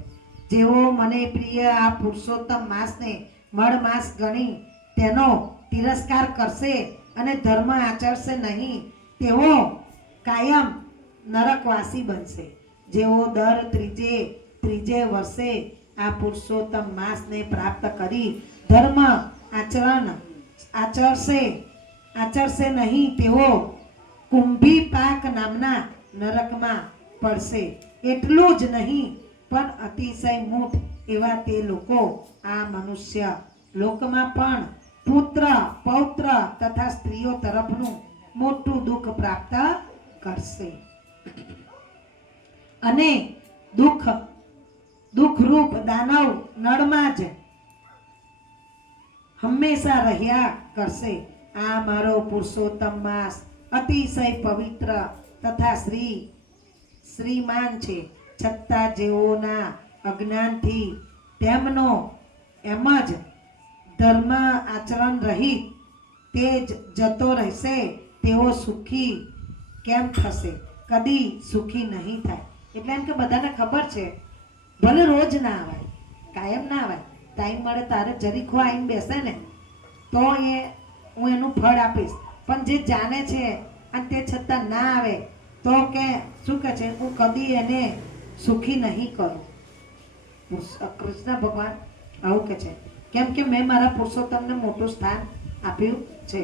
જેઓ મને પ્રિય આ પુરુષોત્તમ માસને મળ માસ ગણી તેનો તિરસ્કાર કરશે અને ધર્મ આચરશે નહીં તેઓ કાયમ નરકવાસી બનશે. જેઓ દર ત્રીજે વર્ષે આ પુરુષોત્તમ માસને પ્રાપ્ત કરી ધર્મ આચરશે નહીં તેઓ કુંભી પાક નામના નરકમાં પડશે. એટલું જ નહીં પણ અતિશય મૂઢ એવા તે લોકો આ મનુષ્ય લોકમાં પણ પુત્ર પૌત્ર તથા સ્ત્રીઓ તરફનું મોટું દુઃખ પ્રાપ્ત કરશે અને દુઃખરૂપ દાનવ નળમાં જ હંમેશા રહ્યા કરશે. આ મારો પુરુષોત્તમ માસ અતિશય પવિત્ર તથા શ્રીમાન છે. છતાં જેઓના અજ્ઞાનથી તેમનો એમ જ ધર્મ આચરણ રહિત તે જ જતો રહેશે તેઓ સુખી કેમ થશે? કદી સુખી નહીં થાય. એટલે એમ કે બધાને ખબર છે ભલે રોજ ના આવાય કાયમ ના આવાય ટાઈમ મળે તારે જરીખો આવીને બેસે ને તો હું એનું ફળ આપીશ. પણ જે જાણે છે અને તે છતાં ના આવે તો કે શું કહે છે હું કદી એને સુખી નહીં કરું. કૃષ્ણ ભગવાન આવું કે છે કેમ કે મેં મારા પુરુષોત્તમને મોટું સ્થાન આપ્યું છે.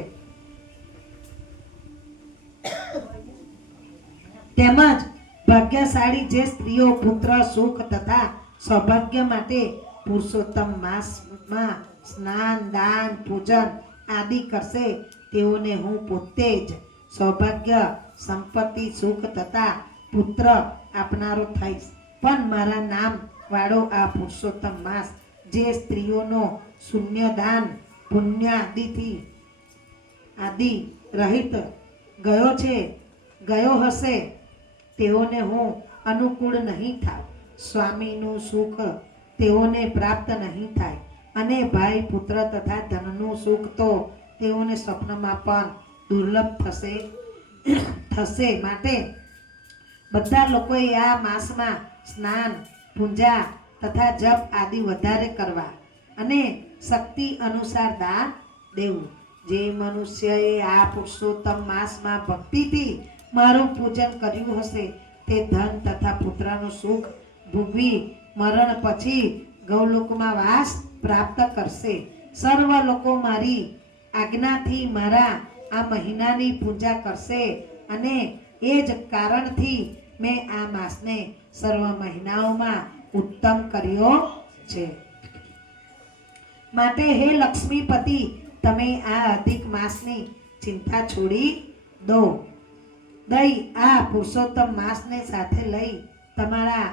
તેમજ ભાગ્યશાળી જે સ્ત્રીઓ પુત્ર સુખ તથા સૌભાગ્ય માટે પુરુષોત્તમ માસમાં સ્નાન દાન પૂજન આદિ કરશે તેઓને હું પોતે જ સૌભાગ્ય સંપત્તિ સુખ તથા પુત્ર આપનારો થઈશ. પણ મારા નામ વાળો આ પુરુષોત્તમ માસ જે સ્ત્રીઓનો શૂન્ય દાન પુણ્ય આદિ રહિત ગયો હશે તેઓને હું અનુકૂળ નહીં થાવ. સ્વામીનું સુખ તેઓને પ્રાપ્ત નહીં થાય અને ભાઈ પુત્ર તથા ધનનું સુખ તો તેઓને સ્વપ્નમાં પણ દુર્લભ થશે. માટે બધા લોકોએ આ માસમાં સ્નાન પૂજા તથા જપ આદિ વધારે કરવા અને શક્તિ અનુસાર દાન દેવું. જે મનુષ્યએ આ પુરુષોત્તમ માસમાં ભક્તિથી મારું પૂજન કર્યું હશે તે ધન તથા પુત્રનું સુખ ભોગવી મરણ પછી ગૌલોકમાં વાસ પ્રાપ્ત કરશે. સર્વ લોકો મારી આજ્ઞાથી મારા આ મહિનાની પૂજા કરશે અને એ જ કારણથી મેં આ માસને સર્વ મહિનાઓમાં ઉત્તમ કર્યો છે. માટે હે લક્ષ્મીપતિ તમે આ અધિક માસની ચિંતા છોડી દઈ આ પુરુષોત્તમ માસને સાથે લઈ તમારા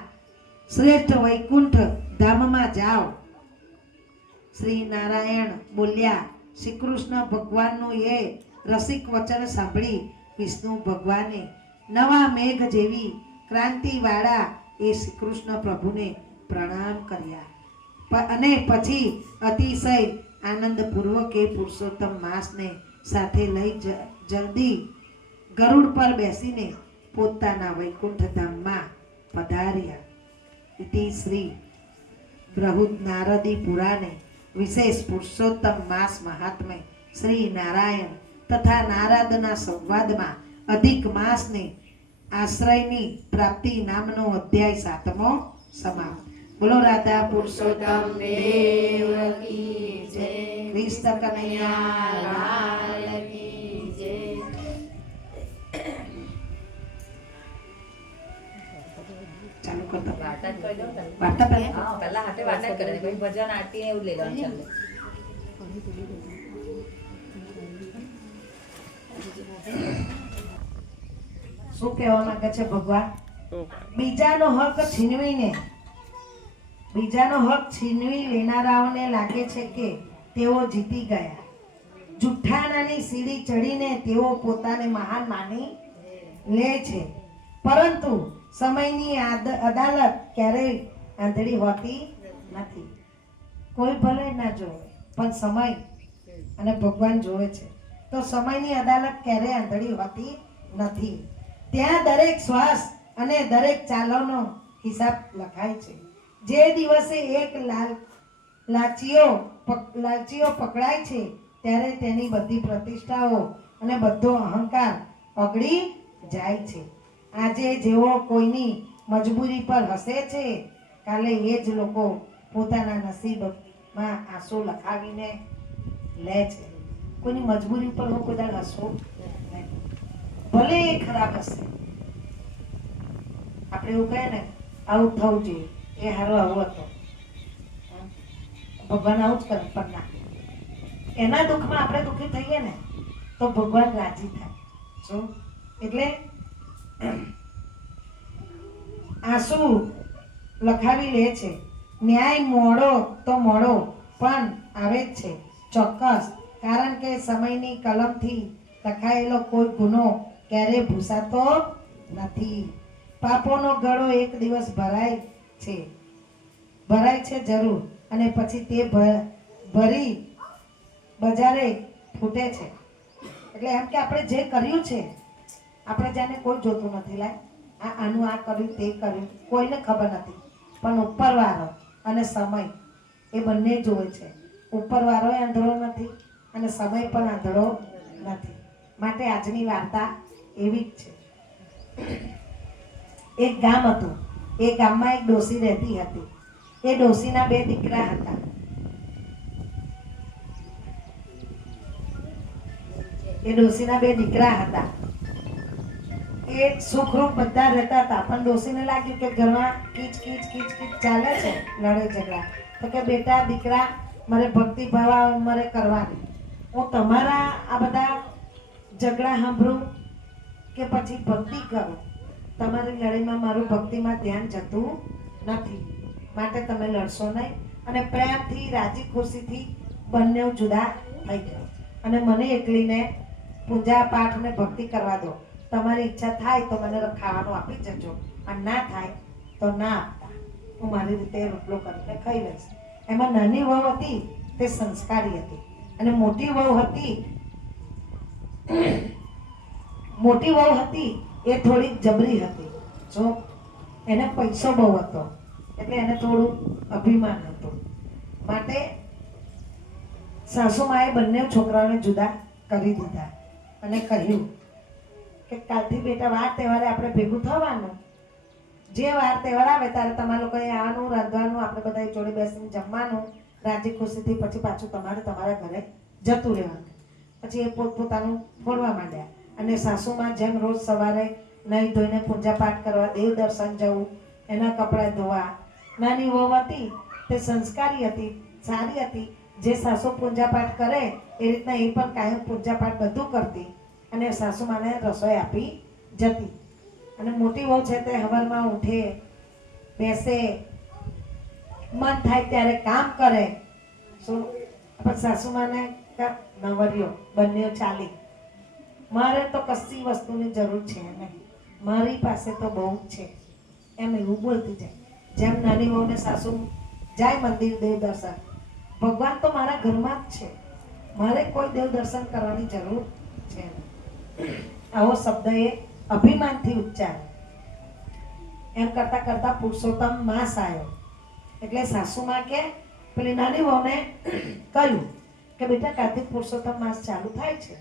શ્રેષ્ઠ વૈકુંઠ ધામમાં જાઓ. શ્રી નારાયણ બોલ્યા. શ્રી કૃષ્ણ ભગવાનનું એ રસિક વચન સાંભળી વિષ્ણુ ભગવાને નવા મેઘ જેવી ક્રાંતિવાળા એ શ્રી કૃષ્ણ પ્રભુને પ્રણામ કર્યા અને પછી અતિશય આનંદપૂર્વક એ પુરુષોત્તમ માસને સાથે લઈ જલ્દી ગરુડ પર બેસીને પોતાના વૈકુંઠ ધામમાં પધાર્યા. ઇતિ શ્રી બૃહદ નારદી પુરાણે વિશેષ પુરુષોત્તમ માસ મહાત્મ્ય શ્રી નારાયણ તથા નારદના સંવાદમાં અધિક માસને આશ્રયની પ્રાપ્તિ નામનો અધ્યાય 7મો સમાપ્ત. બોલો રાધા પુરુષોત્તમ દેવ કી જય. કૃષ્ણ કનૈયા લાલ કી જય. ચાલુ કરતો વાર્તા જ કહી દઉં ને. વાર્તા પહેલા હા, પહેલા હાથે વાર્તા જ કરે પછી ભજન આરતી ને એવું લઈ લેવાનું ચાલે. શું કહેવા માંગે છે ભગવાન? બીજાનો હક છીનવી લેનારાઓને લાગે છે કે તેઓ જીતી ગયા. જુઠ્ઠાણાની સીડી ચડીને તેઓ પોતાને મહાન માની લે છે. પરંતુ સમયની અદાલત ક્યારેય આંધળી હોતી નથી. કોઈ ભલે ના જોવે પણ સમય અને ભગવાન જોવે છે. તો સમયની અદાલત ક્યારેય આંધળી હોતી નથી. ત્યાં દરેક શ્વાસ અને દરેક ચાલોનો હિસાબ લખાય છે. જે દિવસે એક લાચીઓ પકડાય છે ત્યારે તેની બધી પ્રતિષ્ઠાઓ અને બધો અહંકાર ઓગળી જાય છે. આજે જેઓ કોઈની મજબૂરી પર હસે છે, કાલે એ જ લોકો પોતાના નસીબમાં આંસુ લખાવીને લે છે. કોઈની મજબૂરી પર હું કોઈ દાડો હસવું નહીં. ભલે એ ખરાબ હશે. આપણે એવું કહે ને આવું થવું જોઈએ, એ હારો આવો હતો, ભગવાન આવું જ કરે. પણ ના, એના દુઃખમાં આપણે દુઃખી થઈએ ને તો ભગવાન રાજી થાય. શું? એટલે આંસુ લખાવી લે છે. ન્યાય મોડો તો મોડો પણ આવે જ છે ચોક્કસ. કારણ કે સમયની કલમથી લખાયેલો કોઈ ગુનો ક્યારેય ભૂસાતો નથી. પાપોનો ગળો એક દિવસ ભરાય છે જરૂર, અને પછી તે ભરી બજારે ફૂટે છે. એટલે એમ કે આપણે જે કર્યું છે, આપણે જાણે કોઈ જોતું નથી. લાય આનું આ કર્યું, તે કર્યું, કોઈને ખબર નથી. પણ ઉપરવાળો અને સમય એ બંને જોવે છે. ઉપરવાળો આંધળો નથી અને સમય પણ આંધળો નથી. માટે આજની વાર્તા એવી જ છે. એક ગામ હતું. એ ગામમાં એક ડોસી રહેતી હતી. એ ડોસીના 2 દીકરા હતા. એ સુખરૂપ બધા રહેતા હતા. પણ ડોસીને લાગ્યું કે ઘરમાં કીચ ચાલે છે, લડે ઝઘડા. તો કે બેટા દીકરા, મારે ભક્તિ ભાવ મારે કરવાની. હું તમારા આ બધા ઝઘડા સાંભળું કે પછી ભક્તિ કરું? તમારી લડાઈમાં મારું ભક્તિમાં ધ્યાન જતું નથી. માટે તમે લડશો નહીં અને પ્રેમથી રાજી ખુશીથી બંને જુદા થઈ જાઓ અને મને એકલીને પૂજા પાઠ અને ભક્તિ કરવા દો. તમારી ઈચ્છા થાય તો મને ખાવાનું આપી જજો, અને ના થાય તો ના આપતા. હું મારી રીતે રોટલો કરીને ખાઈ લઈશ. એમાં નાની વહુ હતી તે સંસ્કારી હતી, અને મોટી વહુ હતી એ થોડીક જબરી હતી. જો એને પૈસો બહુ હતો એટલે એને થોડું અભિમાન હતું. માટે સાસુમાએ બંને છોકરાઓને જુદા કરી દીધા અને કહ્યું કે કાલથી બેટા વાર તહેવારે આપણે ભેગું થવાનું. જે વાર તહેવાર આવે ત્યારે તમારે લોકોએ આવવાનું, રાંધવાનું, આપણે બધા જોડે બેસીને જમવાનું, રાજી ખુશીથી. પછી પાછું તમારા ઘરે જતું રહેવાનું. પછી એ પોતપોતાનું ફોડવા માંડ્યા. અને સાસુમાં જેમ રોજ સવારે નહીં ધોઈને પૂજા પાઠ કરવા, દેવ દર્શન જવું, એના કપડાં ધોવા. નાની વહુ હતી તે સંસ્કારી હતી, સારી હતી. જે સાસુ પૂજા પાઠ કરે એ રીતના એ પણ કાયમ પૂજા પાઠ બધું કરતી અને સાસુમાને રસોઈ આપી જતી. અને મોટી વહુ છે તે સવારમાં ઉઠે, બેસે, મન થાય ત્યારે કામ કરે. શું? પણ સાસુમાને નવરિયો બંને ચાલી. મારે તો કશી વસ્તુની જરૂર છે નહીં, મારી પાસે તો બહુ છે, એમ એવું બોલતી જાય. જેમ નાની વહુને સાસુ જાય મંદિર દેવ દર્શન, ભગવાન તો મારા ઘરમાં જ છે, મારે કોઈ દેવ દર્શન કરવાની જરૂર છે. આવો શબ્દ એ અભિમાનથી ઉચ્ચાર. એમ કરતા કરતા પુરુષોત્તમ માસ આવ્યો. એટલે સાસુમાં કે પેલી નાની વહુને કહ્યું કે બેટા કાર્તિક પુરુષોત્તમ માસ ચાલુ થાય છે,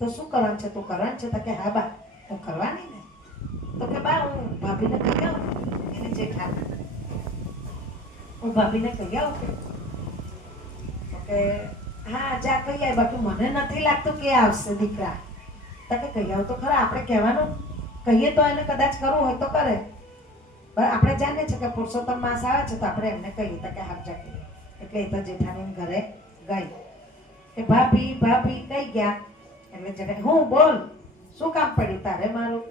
તો શું કરવાનું છે? તું કરવાનું છે? તો કે હા બા હું કરવાની ને. તો કે બા હું ભાભીને કહી આવું, એની જેઠાને હું ભાભીને કહી આવું કે હા જા કહી આય. બાકી મને નથી લાગતું કે આવશે દીકરા. તો કે કહી આવું તો ખરા. આપણે કહેવાનું કહીએ તો એને કદાચ કરવું હોય તો કરે. પણ આપણે જાણીએ છીએ કે પુરુષોત્તમ માસ આવે છે તો આપણે એમને કહીએ તો કે હાથ જાગીએ. એટલે એ તો જેઠાણી ઘરે ગઈ કે ભાભી કઈ ગયા? એટલે જેઠાણી હું બોલ, શું કામ પડ્યું તારે મારું?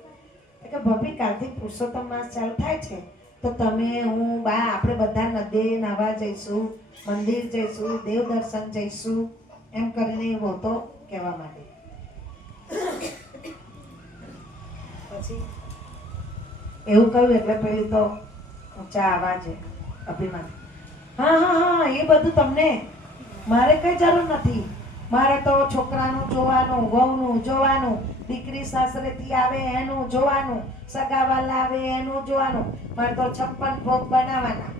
કે ભાભી કાલથી પુરુષોત્તમ માસ ચાલુ થાય છે તો તમે, હું, બા આપણે બધા નદીએ નાહવા જઈશું, મંદિર જઈશું, દેવ દર્શન જઈશું, એમ કરીને એ વહુ તો કહેવા માંડી. પછી એવું કહ્યું એટલે પેલી તો ઊંચા આવાજે અભિમાન, હા હા હા એ બધું તમને મારે કઈ જરૂર નથી. મારે તો છોકરાનું જોવાનું, વહુનું જોવાનું, દીકરી સાસરેથી આવે એનું જોવાનું, સગાવાલા આવે એનું જોવાનું. મારે તો 56 ભોગ બનાવવાના.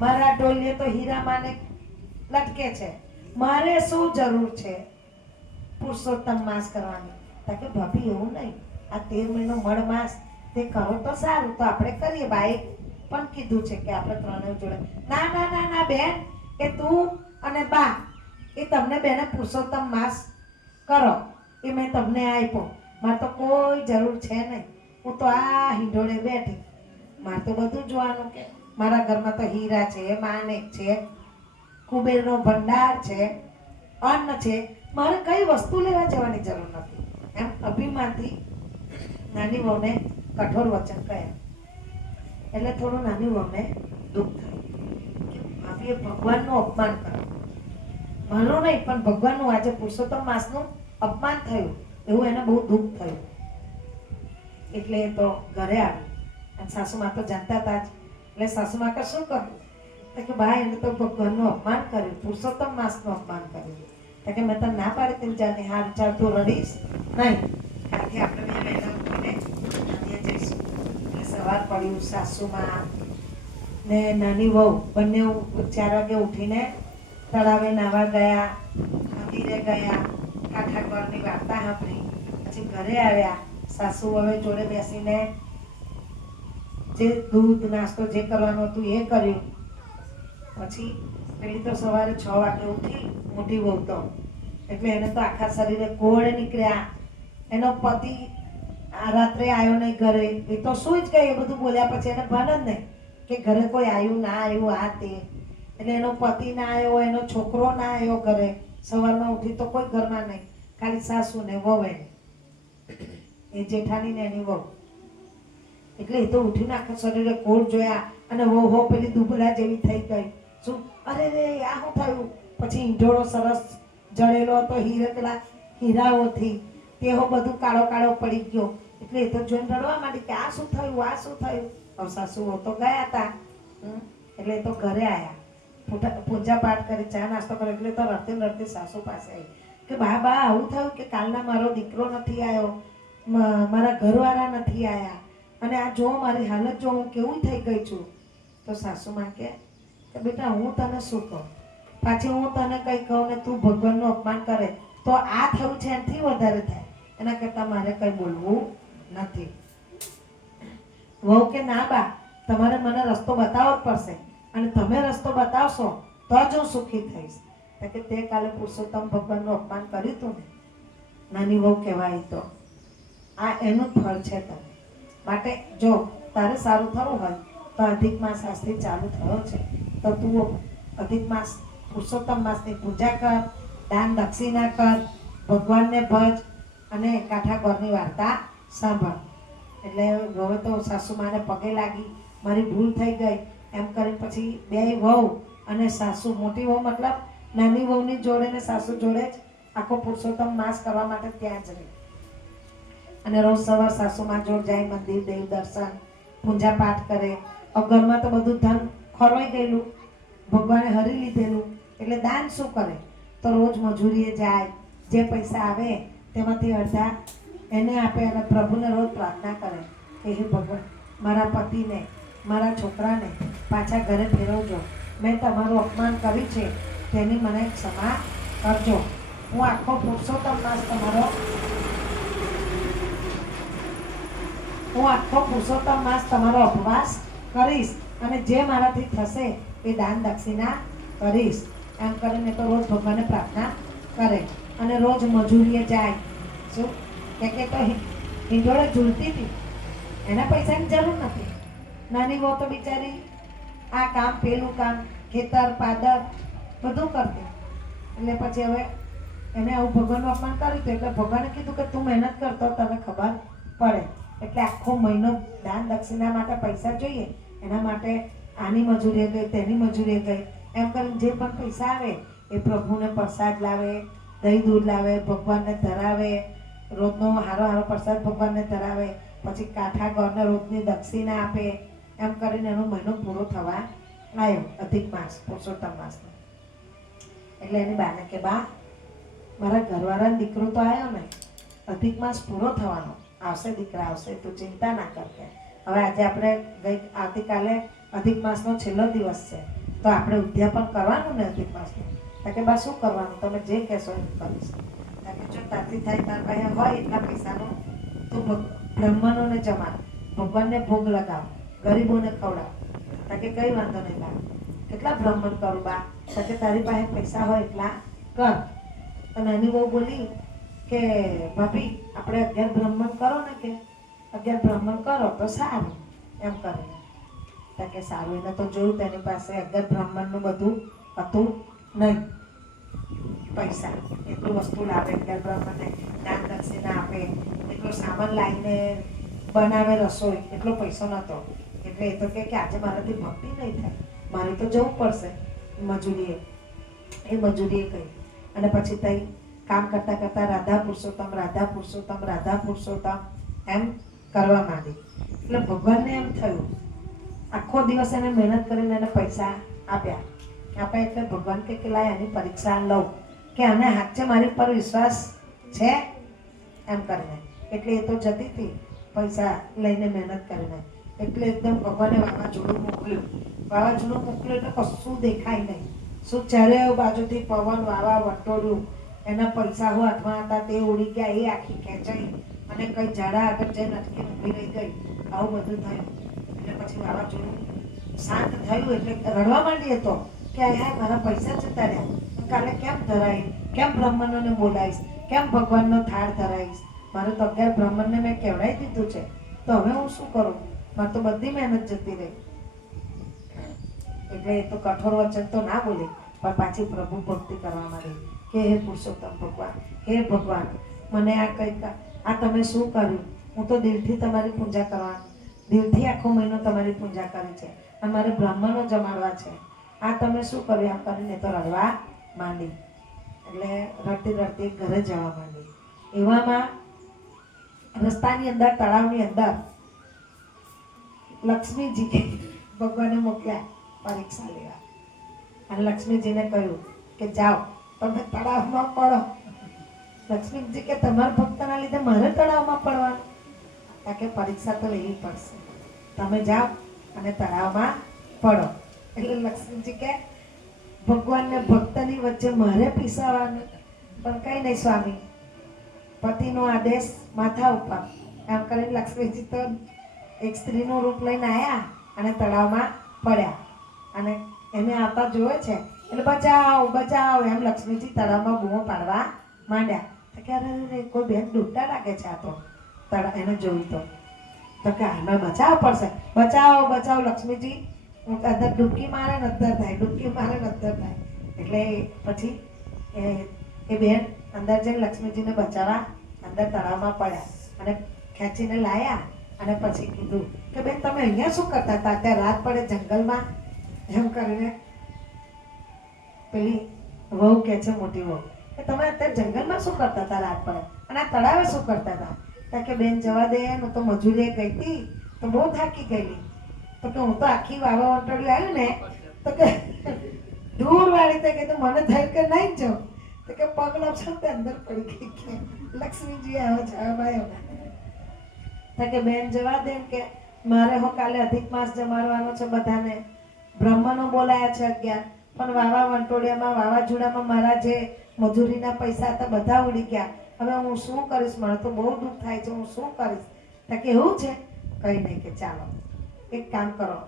મારા ડોલીએ તો હીરામાને લટકે છે. મારે શું જરૂર છે પુરુષોત્તમ માસ કરવાની? તાકે ભાભી એવું નહીં, આ 13 મહિનો મળ માસ તે કરો તો સારું, તો આપણે કરીએ. ભાઈ પણ કીધું છે કે આપણે ત્રણેય જોડે. ના ના ના ના બેન, એ તું અને બા એ તમને બેને પુરુષોત્તમ માસ કરો એ મેં તમને આપ્યો. મારે તો કોઈ જરૂર છે નહીં. હું તો આ હિંડોળે બેઠી. મારે તો બધું જોવાનું કે મારા ઘરમાં તો હીરા છે, માણેક છે, કુબેરનો ભંડાર છે, અન્ન છે. મારે કઈ વસ્તુ લેવા જવાની જરૂર નથી. એમ અભિમાનથી નાની વહુને કઠોર વચન કહ્યા. એટલે થોડું નાની વહુને દુઃખ થયું કે ભાભીએ ભગવાનનું અપમાન કર્યું. મારું નહીં પણ ભગવાનનું આજે પુરુષોત્તમ માસનું અપમાન થયું એવું એને બહુ દુઃખ થયું. એટલે એ તો ઘરે આવી અને સાસુમાં તો જાણતા હતા જ. એટલે સાસુમાં કે શું કર્યું? તો કે ભાઈ એને તો ભગવાનનું અપમાન કર્યું, પુરુષોત્તમ માસનું અપમાન કર્યું. તો કે મેં તને ના પાડી તેમ જાણે હા વિચાર તું રડીશ નહીં. ત્યાંથી આપણે બે વહેલા ઉઠીને નદીએ જઈશું. એટલે સવાર પડ્યું, સાસુમાં ને નાની વહુ બંને 4 વાગે ઉઠીને તળાવે નાવા ગયા, મંદિરે ગયા, કાંઠા ઘરની વાર્તા સાંભળી. પછી ઘરે આવ્યા. સાસુ હવે જોડે બેસીને જે દૂધ નાસ્તો જે કરવાનું હતું એ કર્યું. પછી પેલી તો સવારે 6 વાગે ઉઠી, મોટી વહુ તો એટલે એને તો આખા શરીરે કોળે નીકળ્યા. એનો પતિ આ રાત્રે આવ્યો નહીં ઘરે. એ તો શું જ ગઈ, એ બધું બોલ્યા પછી એને ભાન જ નહીં કે ઘરે કોઈ આવ્યું ના આવ્યું આ તે. એટલે એનો પતિ ના આવ્યો, એનો છોકરો ના આવ્યો ઘરે. સવારમાં ઉઠી તો કોઈ ઘરમાં નહીં, ખાલી સાસુ ને વહુ એ જેઠાણી ને એની વહુ. એટલે એ તો ઉઠીને આખા શરીરે કોળ જોયા અને વહુ પેલી દુબળા જેવી થઈ ગઈ. શું અરે રે આ શું થયું? પછી ઈંઢોળો સરસ જડેલો હતો પેલા હીરાઓથી, તેહો બધું કાળો કાળો પડી ગયો. એટલે એ તો જોઈને રડવા માંડી કે આ શું થયું, આ શું થયું? હવે સાસુઓ તો ગયા હતા. એટલે એ તો ઘરે આવ્યા, પૂજા પાઠ કરી, ચા નાસ્તો કર્યો. એટલે તો રડતી રડતી સાસુ પાસે આવી કે બા બા આવું થયું કે કાલના મારો દીકરો નથી આવ્યો, મારા ઘરવાળા નથી આવ્યા, અને આ જો મારી હાલત જો હું કેવું થઈ ગઈ છું. તો સાસુમાં કે બેટા હું તને શું કહું? પાછી હું તને કંઈ કહું ને તું ભગવાનનું અપમાન કરે તો આ થયું છે એનાથી વધારે થાય. એના કરતાં મારે કંઈ બોલવું નથી. વહુ કે ના બા, તમારે મને રસ્તો બતાવવો જ પડશે, અને તમે રસ્તો બતાવશો તો જ હું સુખી થઈશ. કે તે કાલે પુરુષોત્તમ ભગવાનનું અપમાન કર્યું હતું ને, નાની વહુ કહેવાય, તો આ એનું ફળ છે તને માટે. જો તારે સારું થવું હોય તો અધિક માસ આજથી ચાલુ થયો છે, તો તું અધિક માસ પુરુષોત્તમ માસની પૂજા કર, દાન દક્ષિણા કર, ભગવાનને ભજ અને કાંઠા ઘરની વાર્તા સાંભળ. એટલે હવે તો સાસુમાને પગે લાગી, મારી ભૂલ થઈ ગઈ એમ કરીને પછી બે વહુ અને સાસુ, મોટી વહુ મતલબ નાની વહુની જોડે ને સાસુ જોડે જ આખો પુરુષોત્તમ માસ કરવા માટે ત્યાં જ રહી. અને રોજ સવાર સાસુમાં જોડ જાય, મંદિર દેવ દર્શન પૂજા પાઠ કરે. ઘરમાં તો બધું ધન ખોરવાઈ ગયેલું, ભગવાને હરી લીધેલું. એટલે દાન શું કરે? તો રોજ મજૂરીએ જાય, જે પૈસા આવે તેમાંથી અડધા એને આપે અને પ્રભુને રોજ પ્રાર્થના કરે કે હે ભગવાન, મારા પતિને, મારા છોકરાને પાછા ઘરે ફેરવજો. મેં તમારું અપમાન કર્યું છે તેની મને ક્ષમા કરજો. હું આખો પુરુષોત્તમ માસ તમારો ઉપવાસ કરીશ અને જે મારાથી થશે એ દાન દક્ષિણા કરીશ. એમ કરીને તો રોજ ભગવાનને પ્રાર્થના કરે અને રોજ મજૂરીએ જાય. શું કે તો હિંડોળે ઝૂલતી હતી, એના પૈસાની જરૂર નથી. નાની વહુ તો બિચારી આ કામ પેલું કામ, ખેતર પાદર બધું કરતી. એટલે પછી હવે એને આવું ભગવાનનું અપમાન કર્યું હતું. એટલે ભગવાને કીધું કે તું મહેનત કરતો તને ખબર પડે. એટલે આખો મહિનો દાન દક્ષિણા માટે પૈસા જોઈએ, એના માટે આની મજૂરીએ ગઈ, તેની મજૂરીએ ગઈ. એમ કરીને જે પણ પૈસા આવે એ પ્રભુને પ્રસાદ લાવે, દહીં દૂધ લાવે, ભગવાનને ધરાવે, રોજનો હારો હારો પ્રસાદ ભગવાનને ધરાવે. પછી કાંઠા ઘરને રોજની દક્ષિણા આપે, એમ કરીને એનો મહિનો પૂરો થવા આવ્યો, અધિક માસ, પુરુષોત્તમ માસનો. એટલે એની બાને કે બા, મારા ઘરવાળાનો દીકરો તો આવ્યો ને, અધિક માસ પૂરો થવાનો, આવશે દીકરા આવશે, તું ચિંતા ના કરકે. હવે આજે આપણે આવતીકાલે અધિક માસનો છેલ્લો દિવસ છે, તો આપણે ઉદ્યાપન કરવાનું ને અધિક માસનું. કે બા શું કરવાનું, તમે જે કહેશો એ કરીશ. કે જો તારથી થાય તાર પાસે હોય એટલા પૈસાનું તું બ્રાહ્મણોને જમાડ, ભગવાનને ભોગ લગાવ, ગરીબોને ખવડાવ. કે કઈ વાંધો નહીં બા, કેટલા બ્રાહ્મણ કરું બા? કે તારી પાસે પૈસા હોય એટલા કર. અને એની બહુ બોલી કે ભાભી આપણે 11 બ્રાહ્મણ કરો ને, કે 11 બ્રાહ્મણ કરો તો સારું, એમ કરીને. કે સારું. એને તો જોયું તેની પાસે 11 બ્રાહ્મણનું બધું હતું નહીં, પૈસા એટલું વસ્તુ લાવે, 11 બ્રાહ્મણને દાન દક્ષિણા આપે, એટલો સામાન લાવીને બનાવે રસોઈ, એટલો પૈસો નહોતો. એટલે એ તો કે આજે મારાથી ભક્તિ નહીં થાય, મારે તો જવું પડશે મજૂરીએ. એ મજૂરીએ કહી અને પછી તઈ કામ કરતા કરતા રાધા પુરુષોત્તમ, રાધા પુરુષોત્તમ, રાધા પુરુષોત્તમ એમ કરવા માંડી. એટલે ભગવાનને એમ થયું, આખો દિવસ એને મહેનત કરીને એને પૈસા આપ્યા. એટલે ભગવાન કે લાય એની પરીક્ષા લઉં, કે આને હાથે મારી પર વિશ્વાસ છે એમ કરીને. એટલે એ તો જતી હતી પૈસા લઈને મહેનત કરીને. એટલે એકદમ ભગવાને વાવાઝોડું મોકલ્યું. વાવાઝોડું મોકલ્યું એટલે કશું દેખાય નહીં, શું ચારે બાજુથી પવન વાવા વટોળ્યું. એના પૈસા હાથમાં હતા તે ઉડી ગયા, એ આખી ખેંચાઈ અને કઈ ઝાડા આગળ જઈને અટકી ઊભી રહી ગઈ. આવું બધું થયું. એટલે પછી વાવાઝોડું શાંત થયું એટલે રડવા માંડી હતો કે હા મારા પૈસા જતા રહ્યા, કાલે કેમ ધરાઈ, કેમ બ્રાહ્મણોને બોલાવીશ, કેમ ભગવાનનો થાળ ધરાવીશ, મારે તો 11 બ્રાહ્મણને મેં કહેવડાવી દીધું છે, તો હવે હું શું કરું, મારે તો બધી મહેનત જતી રહી. એટલે એ તો કઠોર વચન તો ના બોલી, પણ પાછી પ્રભુ ભક્તિ કરવા માંડી કે હે પુરુષોત્તમ ભગવાન, હે ભગવાન, મને આ તમે શું કર્યું? હું તો દિલથી તમારી પૂજા કરવાની, દિલથી આખો મહિનો તમારી પૂજા કરી છે, અને મારે બ્રાહ્મણો જમાડવા છે, આ તમે શું કર્યું? આમ કરીને તો રડવા માંડી. એટલે રડતી રડતી ઘરે જવા માંડી. એવામાં રસ્તાની અંદર, તળાવની અંદર લક્ષ્મીજી ભગવાને મોકલ્યા પરીક્ષા લેવા. અને લક્ષ્મીજીને કહ્યું કે જાઓ તમે તળાવમાં પડો. લક્ષ્મીજી કે તમારા ભક્તના લીધે મારે તળાવમાં પડવાનું? કારણ કે પરીક્ષા તો લેવી પડશે, તમે જાઓ અને તળાવમાં પડો. એટલે લક્ષ્મીજી કે ભગવાનને ભક્તની વચ્ચે મારે પીસાવાનું? પણ કઈ નહીં સ્વામી, પતિનો આદેશ માથા ઉપર. એમ કરીને લક્ષ્મીજી તો એક સ્ત્રીનું રૂપ લઈને આવ્યા અને તળાવમાં પડ્યા. અને એને આવતા જોવે છે એટલે બચાવ બચાવ એમ લક્ષ્મીજી તળાવમાં બૂમો પાડવા માંડ્યા. તો કે અરે કોઈ બેન ડૂબતા લાગે છે. આ તો એને જોયું તો કે આમાં બચાવવા પડશે, બચાવ બચાવ. લક્ષ્મીજી અંદર ડૂબકી મારે ને અંદર થાય, ડૂબકી મારે ને અંદર થાય. એટલે પછી એ બેન અંદર જઈને લક્ષ્મીજીને બચાવવા અંદર તળાવમાં પડ્યા અને ખેંચીને લાયા. અને પછી કીધું કે બેન તમે અહીંયા શું કરતા હતા? અત્યારે રાત પડે જંગલમાં, એમ કરીને પેલી વહુ કે છે, મોટી વહુ, કે તમે અત્યારે જંગલમાં શું કરતા હતા રાત પડે, અને આ તળાવે શું કરતા હતા? કે બેન જવા દે, હું તો મજૂરીએ ગઈ હતી તો બહુ થાકી ગયેલી. તો કે હું તો આખી વાવા વંટોળી આવ્યું ને, તો કે દૂર વાળી તે કીધું મને થયું કે નહીં જાઉં. તો કે પગ લપસો તે અંદર પડી ગઈ. કે લક્ષ્મીજી આવો જવાબ આવ્યો. તો કે બેન જવા દે, કે મારે હો કાલે અધિક માસ જમાડવાનો છે બધાને, બ્રાહ્મણો બોલાયા છે 11, પણ વાવા વંટોળિયામાં વાવાઝોડામાં મારા જે મજૂરીના પૈસા હતા બધા ઉડી ગયા. હવે હું શું કરીશ? મને તો બહુ દુઃખ થાય છે, હું શું કરીશ? તો કે એવું છે, કંઈ નહીં, કે ચાલો એક કામ કરો,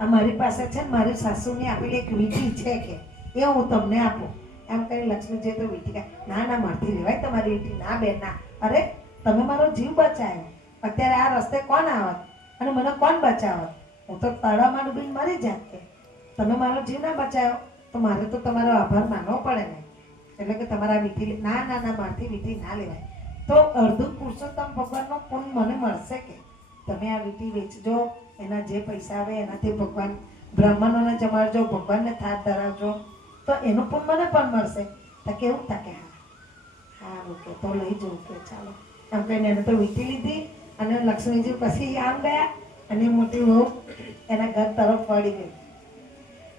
આ મારી પાસે છે ને મારી સાસુની આપેલી એક વીંટી છે, કે એ હું તમને આપું. એમ કરી લક્ષ્મીજી તો વીંટી કહે ના ના મારથી લેવાય તમારી વીંટી? ના બેન ના. અરે તમે મારો જીવ બચાવ્યો, અત્યારે આ રસ્તે કોણ આવત અને મને કોણ બચાવત? હું તો તળાવમાં ડૂબીને મરી જાત. કે તમે મારો જીવ ના બચાવ્યો તો મારે તો તમારો આભાર માનવો પડે ને. એટલે કે તમારા વીંટી ના ના ના મારથી વીંટી ના લેવાય. તો અડધું પુરુષોત્તમ ભગવાનનો પુણ્ય મને મળશે. કે તમે આ વીંટી વેચજો, એના જે પૈસા આવે એનાથી ભગવાન બ્રાહ્મણોને જમાડજો, ભગવાનને થાળ ધરાવજો, તો એનું પુણ્ય મને પણ મળશે. તો કેવું થાય કે હા હા ઓકે તો લઈ જવું. કે ચાલો એમ કહીને એને તો વીંટી લીધી અને લક્ષ્મીજી પછી આમ ગયા અને મોટી વહુ એના ઘર તરફ વળી ગઈ.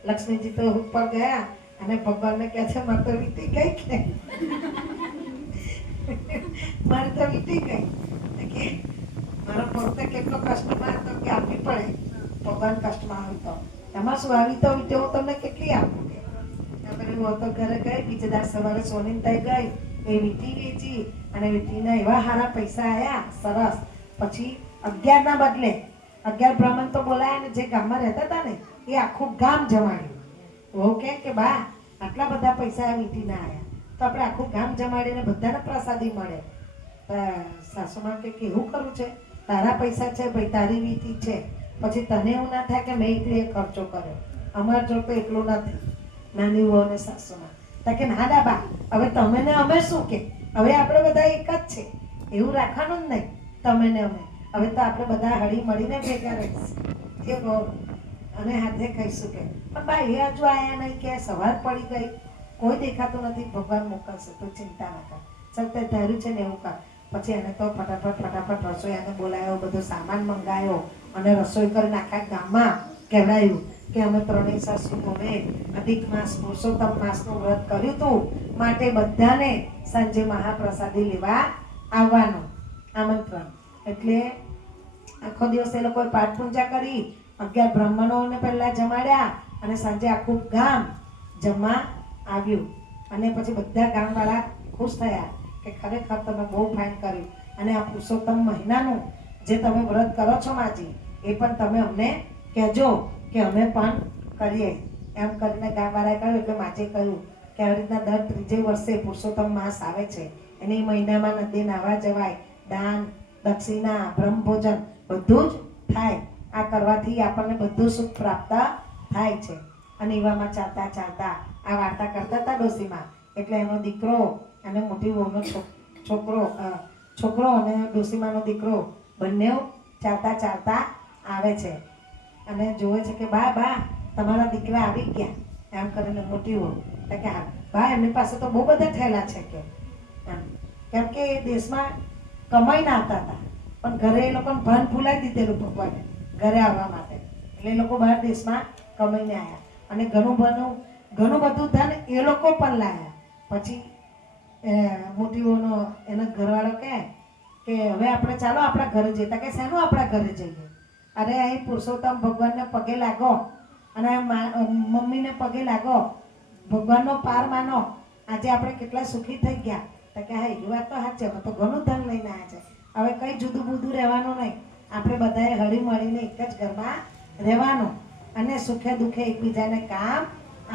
લક્ષ્મીજી તો ઉપર ગયા અને ભગવાનને કહે છે મારે તો વીટી ગઈ કે મારે તો વીટી ગઈ કે મારો ભક્ત કેટલો કષ્ટમાં હતો કે આપવી પડે. ભગવાન કષ્ટમાં આવી તો એમાં શું આવી તો વીટી હું તમને કેટલી આપું કે પેલી વહુ તો ઘરે ગઈ. બીજે દાડ સવારે સોનીને થઈ ગઈ એ વીટી વેચી અને વીટીના એવા સારા પૈસા આવ્યા સરસ. પછી 11 ના બદલે 11 બ્રાહ્મણ તો બોલાયા ને જે ગામમાં રહેતા હતા ને એ આખું ગામ જમાડ્યું. વહુ કે બા આટલા બધા પૈસા વીટીના આવ્યા તો આપણે આખું ગામ જમાડીને બધાને પ્રસાદી મળે. સાસુમાં કે કેવું કરવું છે, તારા પૈસા છે ભાઈ, તારી વીટી છે, પછી તને એવું ના થાય કે મેં એકલી ખર્ચો કર્યો, અમાર જો તો એટલું નથી. નાની વહુ અને સાસુમાં કે ના બા હવે તમે ને અમે શું કે હવે આપણે બધા એક જ છે એવું રાખવાનું જ નહીં. તમે ને અમે હવે તો આપણે બધા હળી મળીને ભેગા રહીશું જે કહો અને હાથે ખાઈશું કે. પણ બા એ હજુ આયા નહીં કે સવાર પડી ગઈ, કોઈ દેખાતું નથી. ભગવાન મોકલશે, તું ચિંતા ના કર, ચાલ તે ધાર્યું છે ને એવું કર. પછી એને તો ફટાફટ રસોઈયાને બોલાયો, બધો સામાન મંગાયો અને રસોઈ કરીને આખા ગામમાં કહેવાયું કે અમે ત્રણેય સાસુ હવે અધિક માસ પુરુષોત્તમ માસનું વ્રત કર્યું હતું માટે બધાને સાંજે મહાપ્રસાદી લેવા આવવાનું આમંત્રણ. એટલે આખો દિવસ એ લોકોએ પાઠ પૂજા કરી, 11 બ્રાહ્મણોને પહેલા જમાડ્યા અને સાંજે આખું ગામ જમવા આવ્યું. અને પછી બધા ગામવાળા ખુશ થયા કે ખરેખર તમે બહુ ફાઇન કર્યું અને આ પુરુષોત્તમ મહિનાનું જે તમે વ્રત કરો છો માજી એ પણ તમે અમને કહેજો કે અમે પણ કરીએ એમ કરીને ગામવાળાએ કહ્યું. એટલે માજે કહ્યું કે આવી રીતના દર 3 વર્ષે પુરુષોત્તમ માસ આવે છે, એની મહિનામાં નદી નાહવા જવાય, દાન દક્ષિણા બ્રહ્મભોજન બધું જ થાય. આ કરવાથી આપણને બધું સુખ પ્રાપ્ત થાય છે. અને એવામાં ચાલતા ચાલતા આ વાર્તા કરતા હતા ડોસીમાં. એટલે એનો દીકરો અને મોટી વહુનો છોકરો અને ડોસીમાનો દીકરો બંને ચાલતા ચાલતા આવે છે અને જોવે છે કે બા તમારા દીકરા આવી ગયા એમ કરીને મોટી વહુ કે હા બા એમની પાસે તો બહુ બધા થયેલા છે કે એમ. કેમ કે એ દેશમાં કમાઈને આવતા હતા પણ ઘરે એ લોકોને ભાન ભૂલાઈ દીધેલું ભગવાને ઘરે આવવા માટે. એટલે એ લોકો બહાર દેશમાં કમાઈને આવ્યા અને ઘણું બધું ધન એ લોકો પણ લાવ્યા. પછી મોટી વહુનો એનો ઘરવાળો કે હવે આપણે ચાલો આપણા ઘરે જઈએ. કે શેનું આપણા ઘરે જઈએ? અરે અહીં પુરુષોત્તમ ભગવાનને પગે લાગો અને મમ્મીને પગે લાગો, ભગવાનનો પાર માનો. આજે આપણે કેટલા સુખી થઈ ગયા. તો કે હા એ વાત તો સાચી, અમે તો ઘણું ધન લઈને આવ્યા છે. હવે કઈ જુદું બુદું રહેવાનું નહીં, આપણે બધાએ હળી મળીને એક જ ઘરમાં રહેવાનું અને સુખે દુઃખે એકબીજાને કામ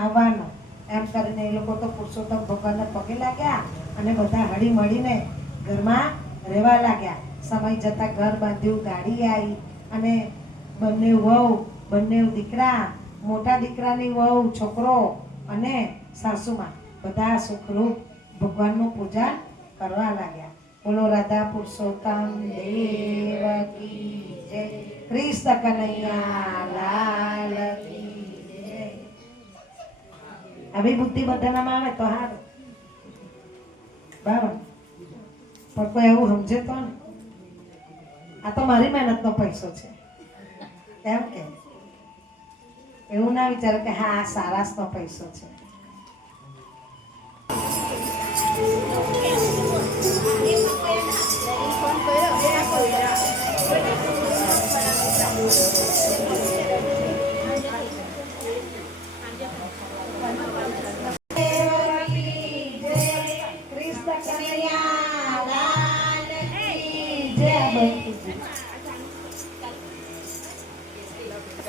આવવાનું. એમ કરીને એ લોકો તો પુરુષોત્તમ ભગવાનને પગે લાગ્યા અને બધા હળી મળીને ઘરમાં રહેવા લાગ્યા. સમય જતાં ઘર બાંધ્યું, ગાડી આવી અને બંને વહુ બંને દીકરા, મોટા દીકરાની વહુ, છોકરો અને સાસુમાં બધા સુખરૂપ ભગવાનનું પૂજન કરવા લાગ્યા. બોલો રાધા પુરુષોત્તમ દેવ કી જય, કૃષ્ણ કનૈયા લાલ કી જય. આવી બુદ્ધિ બધાનામાં આવે તો હારું બરાબર. પણ કોઈ એવું સમજે તો ને આ તો મારી મહેનતનો પૈસો છે એમ કે એવું ના વિચારે કે હા આ સારાસનો પૈસો છે.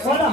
બોલો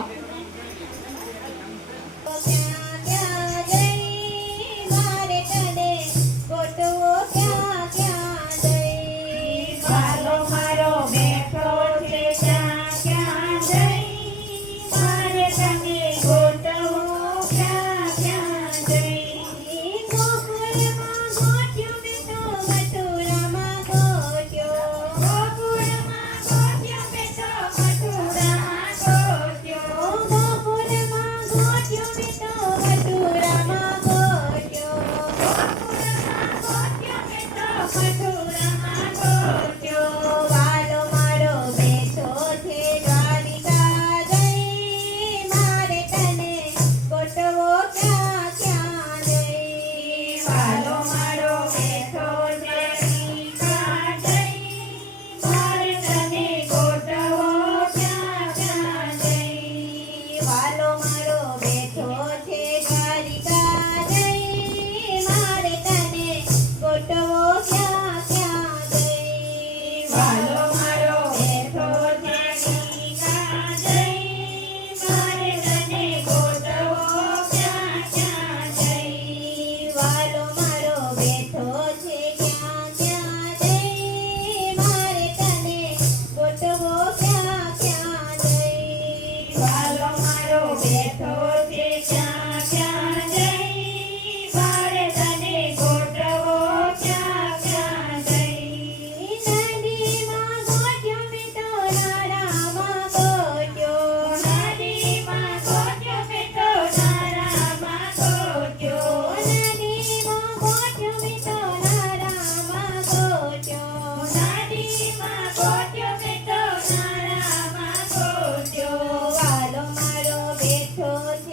બેઠો છે ક્યાં ક્યાં જઈ મારે તને ગોઠવો ક્યાં ક્યાં જઈ નદીમાં ગોઠ્યો બેઠો નારામાં ગોઠ્યો નદીમાં ગોઠ્યો બેઠો નારામાં ગોઠ્યો નદીમાં ગોઠ્યો બેઠો નારામાં ગોઠ્યો નદીમાં ગોઠ્યો બેઠો નારામાં ગોઠ્યો વાલો મારો બેઠો છે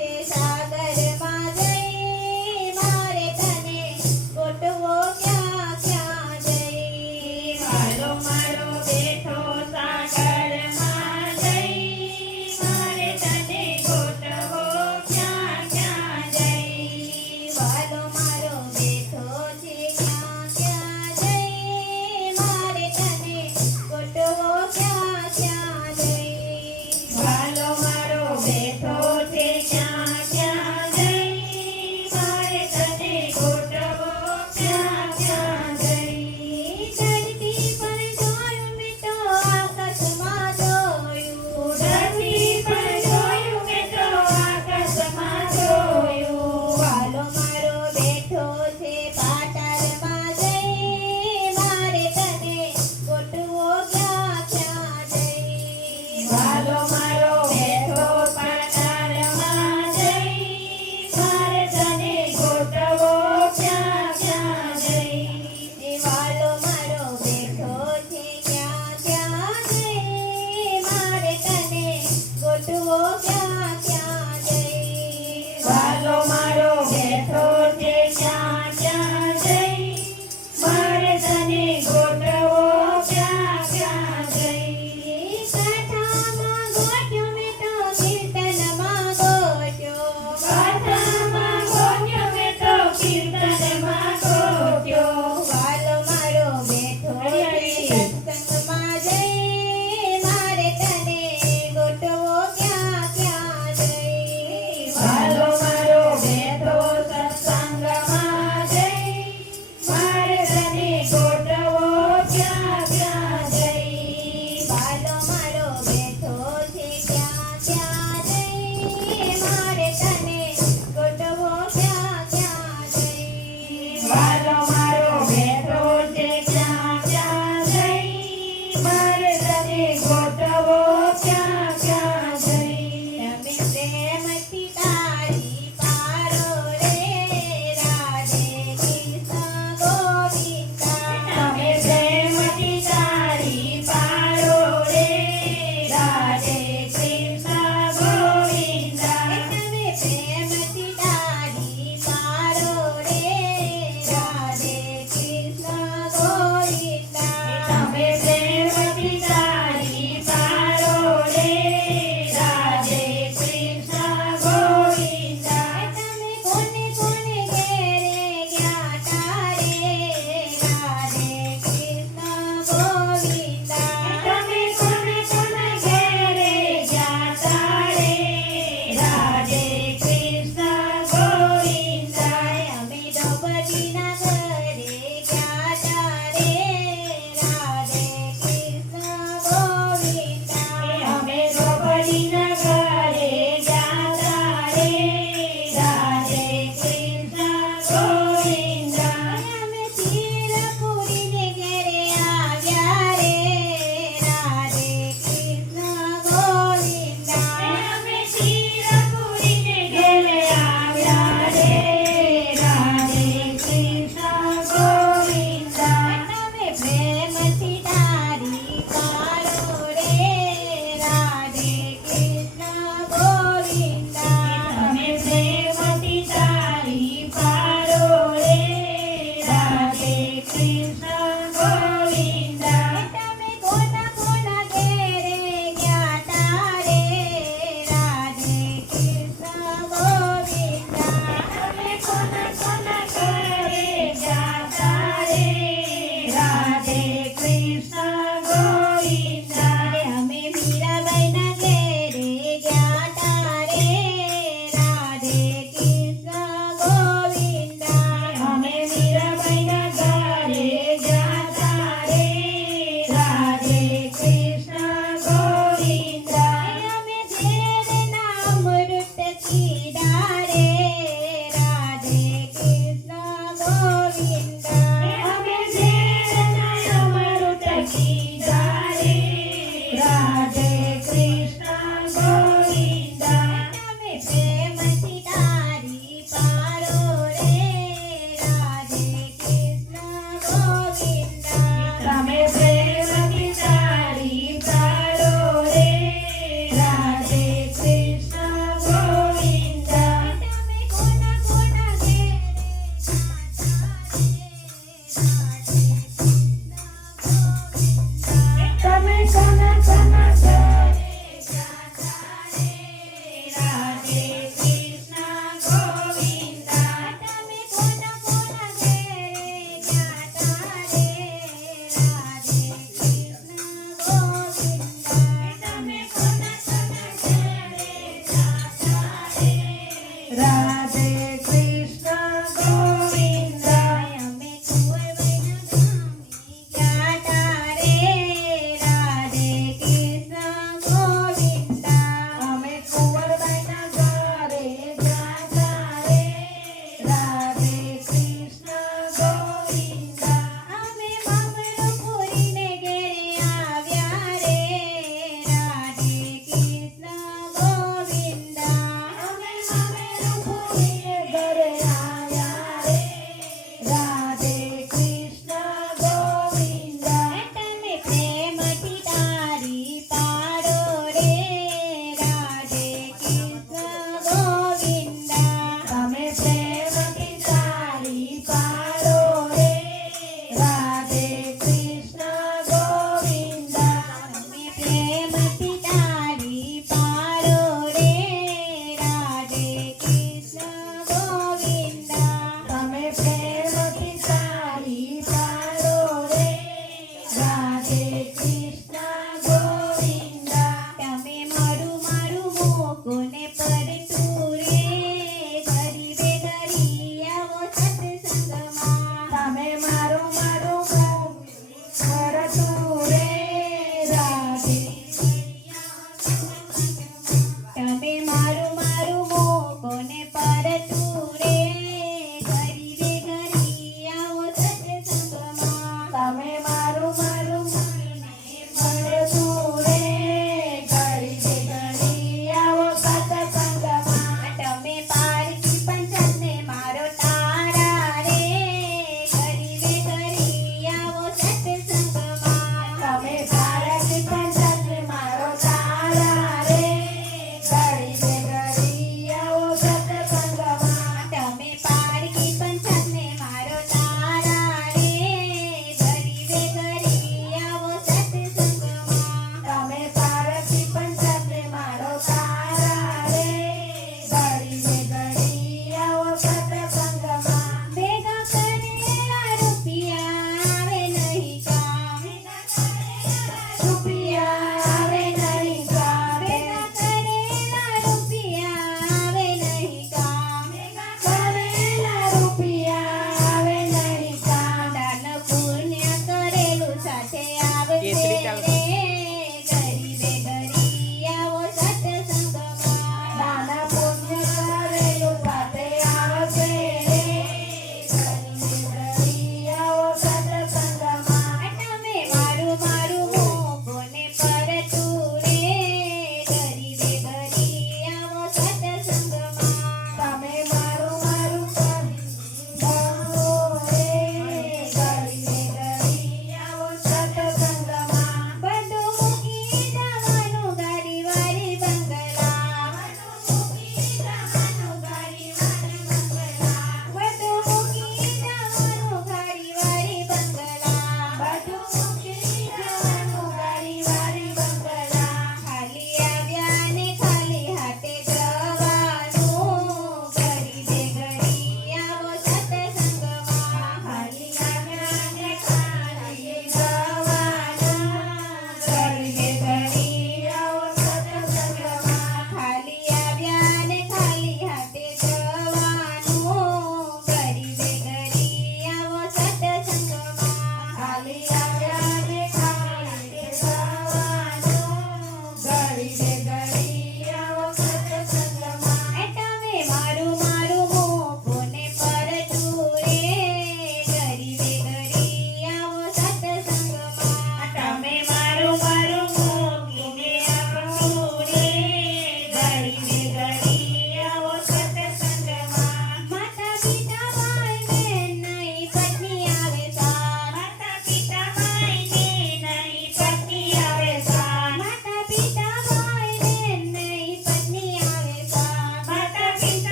રાધે કૃષ્ણ ગોવિંદ અમે કુંવરબાઈના ગામે ગાતા રે રાધે કૃષ્ણ ગોવિંદ અમે કુંવરબાઈના ઘરે જાતા રે રાધે કૃષ્ણ ગોવિંદ અમે મમરો પૂરીને ઘેરે આવ્યા રે રાધે કૃષ્ણ ગોવિંદ અમે મમરો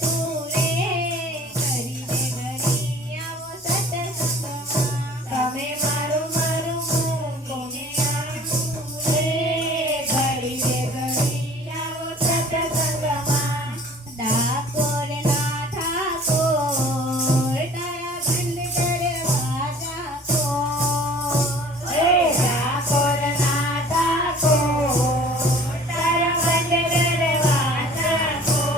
તું રે કરી દે ઘડી આવો સત્સંગમાં તમે મારું મારું કોને આવું રે ઘડી દે ઘડી આવો સત્સંગમાં ડાકોર ના ઠાકોર તારા બંધ દરવાજા ખોલ રે ડાકોર ના ઠાકોર તારા બંધ દરવાજા ખોલ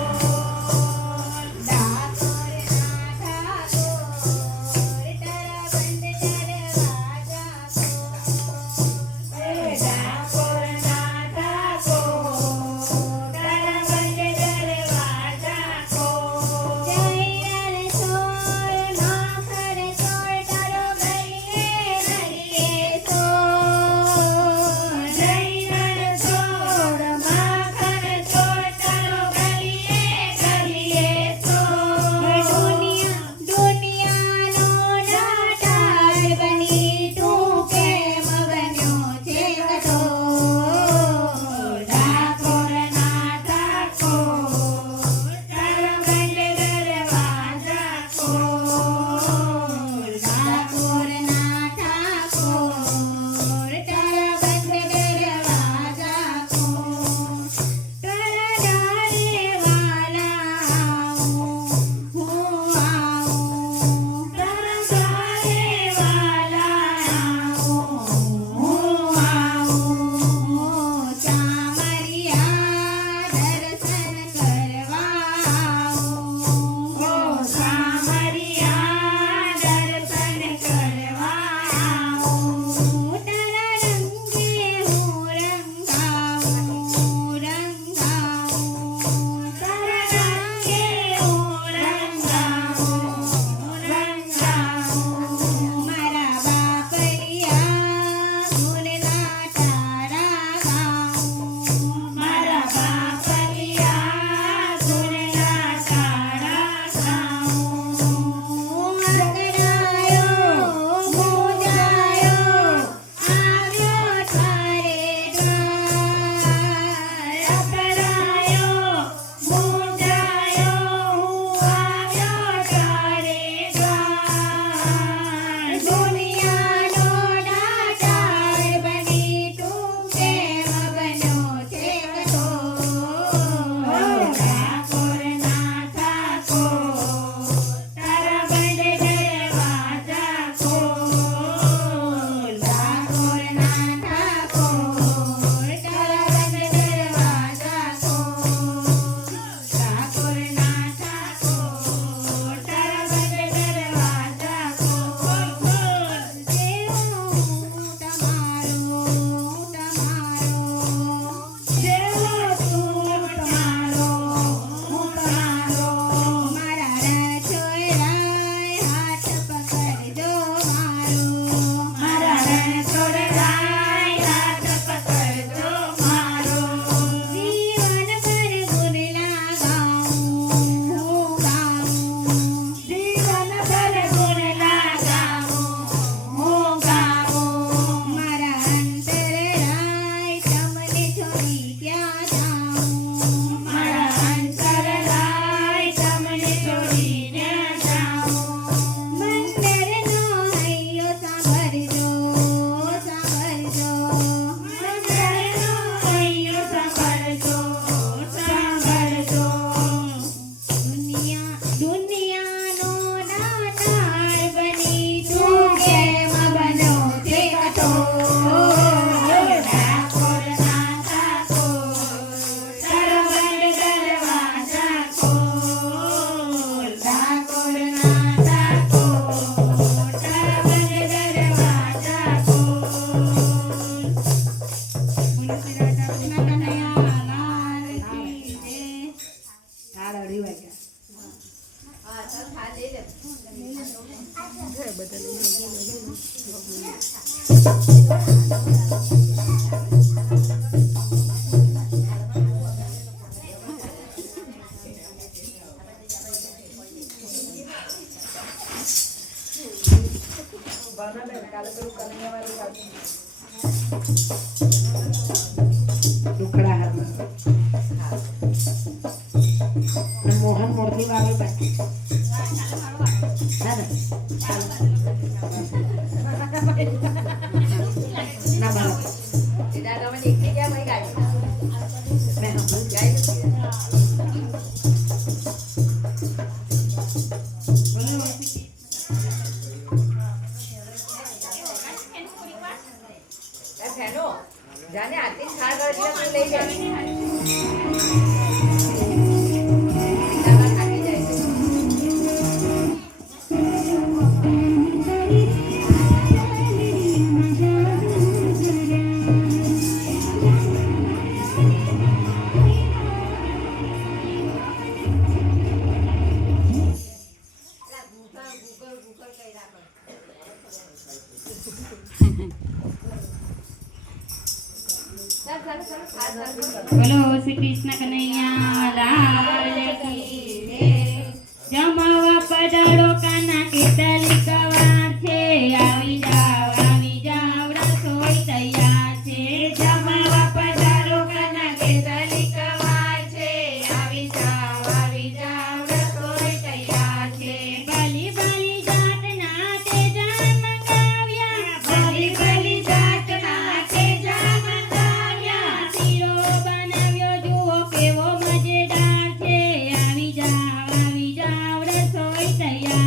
ડાકોર ના ઠાકોર તારા બંધ દરવાજા ખોલ રે ડાકોર ના ઠાકોર તારા બંધ દરવાજા ખોલ જય રે સોર નાખર સોર તારો ગઈએ હરિયે સોર જય રે સોર નાખર સોર તારો ગઈએ હરિયે સોર દુનિયાનો નાટાર બની તું કેમ બન્યો છે કઠોર ડાકોર ના ઠાકોર તારા બંધ દરવાજા ખોલ ડાકોર ના ઠાકોર તારા બંધ દરવાજા ખોલ તારા ડારે વાલા આવું હું આવું તારા ડારે વાલા આવું હું આવું ચામરિયા દર્શન કરવા આવું ચામરિયા દર્શન કરવા આવું તારા રંગે હું રંગાવું તારા રંગે હું રંગાવું મારા બાપરિયા ગુણના તારા ગાઉં મારા બાપરિયા ગુણના તારા ગાઉં અગડાયો મુંજાયો આવ્યો તારે દ્વાર અગડાયો મુંજાયો આવ્યો તારે દ્વાર દુનિયાનો નાટાર બની તું કેમ બન્યો છે કઠોર ડાકોર ના ઠાકોર તારા બંધ દરવાજા ખોલ ડાકોર ના ઠાકોર તારા બંધ દરવાજા ખોલ ડાકોર ના ઠાકોર તારા બંધ દરવાજા ખોલ જેવો તું તમારો હું તમારો મારા રણછોડરાય હાથ પકડજો મારા રણછોડરાય હાથ પકડજો મારો જીવન ભર ગુણ લગાવું હું ગાઉં જીવન ભર ગુણ લગાવું હું ગાઉં મારા અંતરરાય તમને છોડી ક્યાં જાઉં મારા અંતરરાય તમને છોડીને જાઉં મંદિરનો હૈયો સાંભળજો સાંભળજો મંદિરનો હૈયો સાંભળજો સાંભળજો દુનિયાનો નાટાર બની તું કેમ બન્યો છે કઠોર ડાકોર ના ઠાકોર તારા બંધ દરવાજા ખોલ ડાકોર ના ઠાકોર તારા બંધ દરવાજા ખોલ બોલો શ્રી રાધા કૃષ્ણ કનૈયા લાલ કી જય થાળ અઢી વાગ્યા હા ચાલ ખા લઈ લે દુખડા હાથમાં મોહન મૂર્તિ હજી વાવે બાકી હા ને ના બરાબર સીધા તમે નીકળી ગયા ભાઈ ગાડી મેં સાંભળ્યું. ગાડી નથી. એ ફેનો જાને આરતી ખાડ કરી તું લઈ જાય સીધામાં થાકી જાય છે. ચાલ ચાલ ચાલ ખાડ ચાલ બોલો શ્રી કૃષ્ણ કનૈયા લાલ કી જય. જમાવા પધારો કાના કેટલી કવાર છે આવી જાવ રસોઈ તૈયાર છે. જમાવા પધારો કાના કેટલી કવાર છે આવી જાવ રસોઈ તૈયાર છે. ભલી ભલી જાતના તેજાન મંગાવ્યા ભલી ભલી જાતના તેજાન મંગાવ્યા. શીરો બનાવ્યો જુઓ કેવો મજેદાર છે આવી જાવ રસોઈ તૈયાર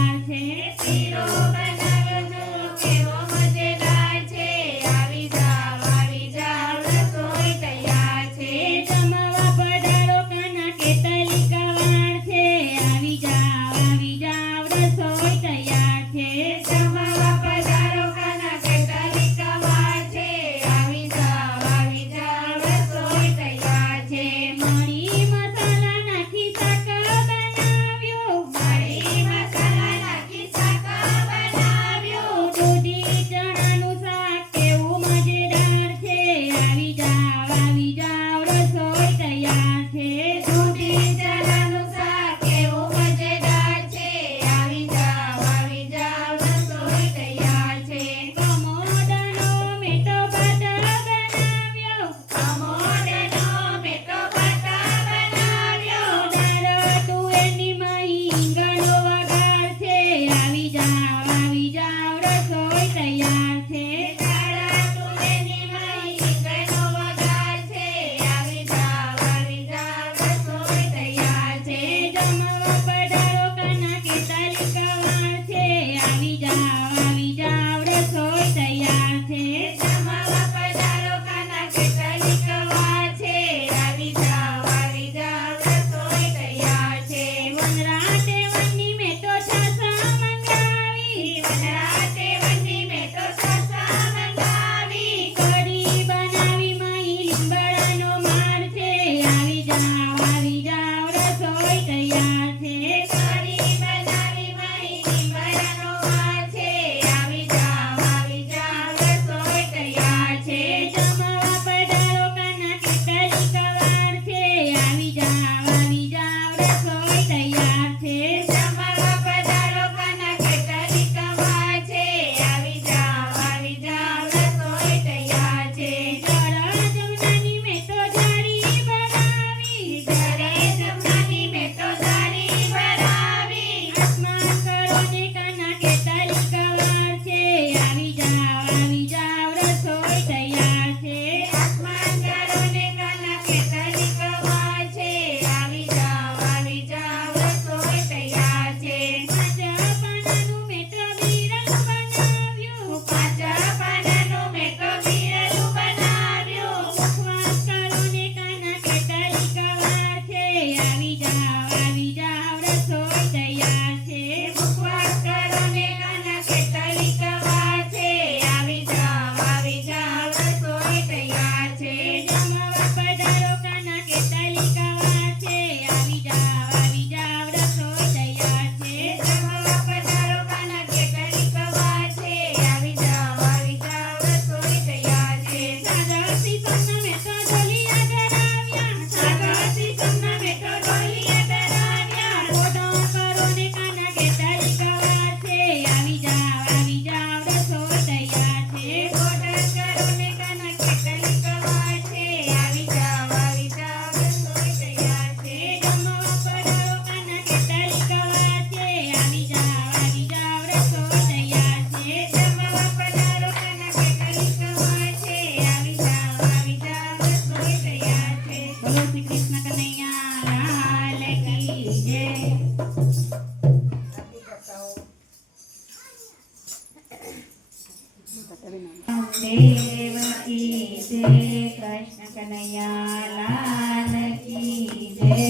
દેવ કી જય કૃષ્ણ કનૈયા લાલ કી જય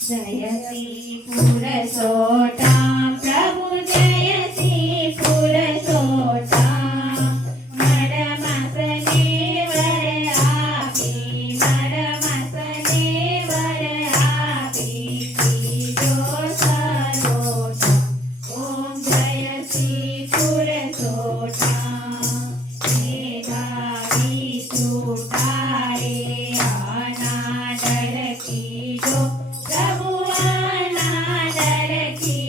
જય શ્રી પુરુષોત્તમ પ્રભુ જય શ્રી પુરુષોત્તમ મરમસને વર આપી મરમસને વર આપી કીધો સરોત્તમ ઓમ જય શ્રી પુરુષોત્તમ ગાવી ચૂટારે અનાદર કીધો પ્રભુ અનાદર કીધો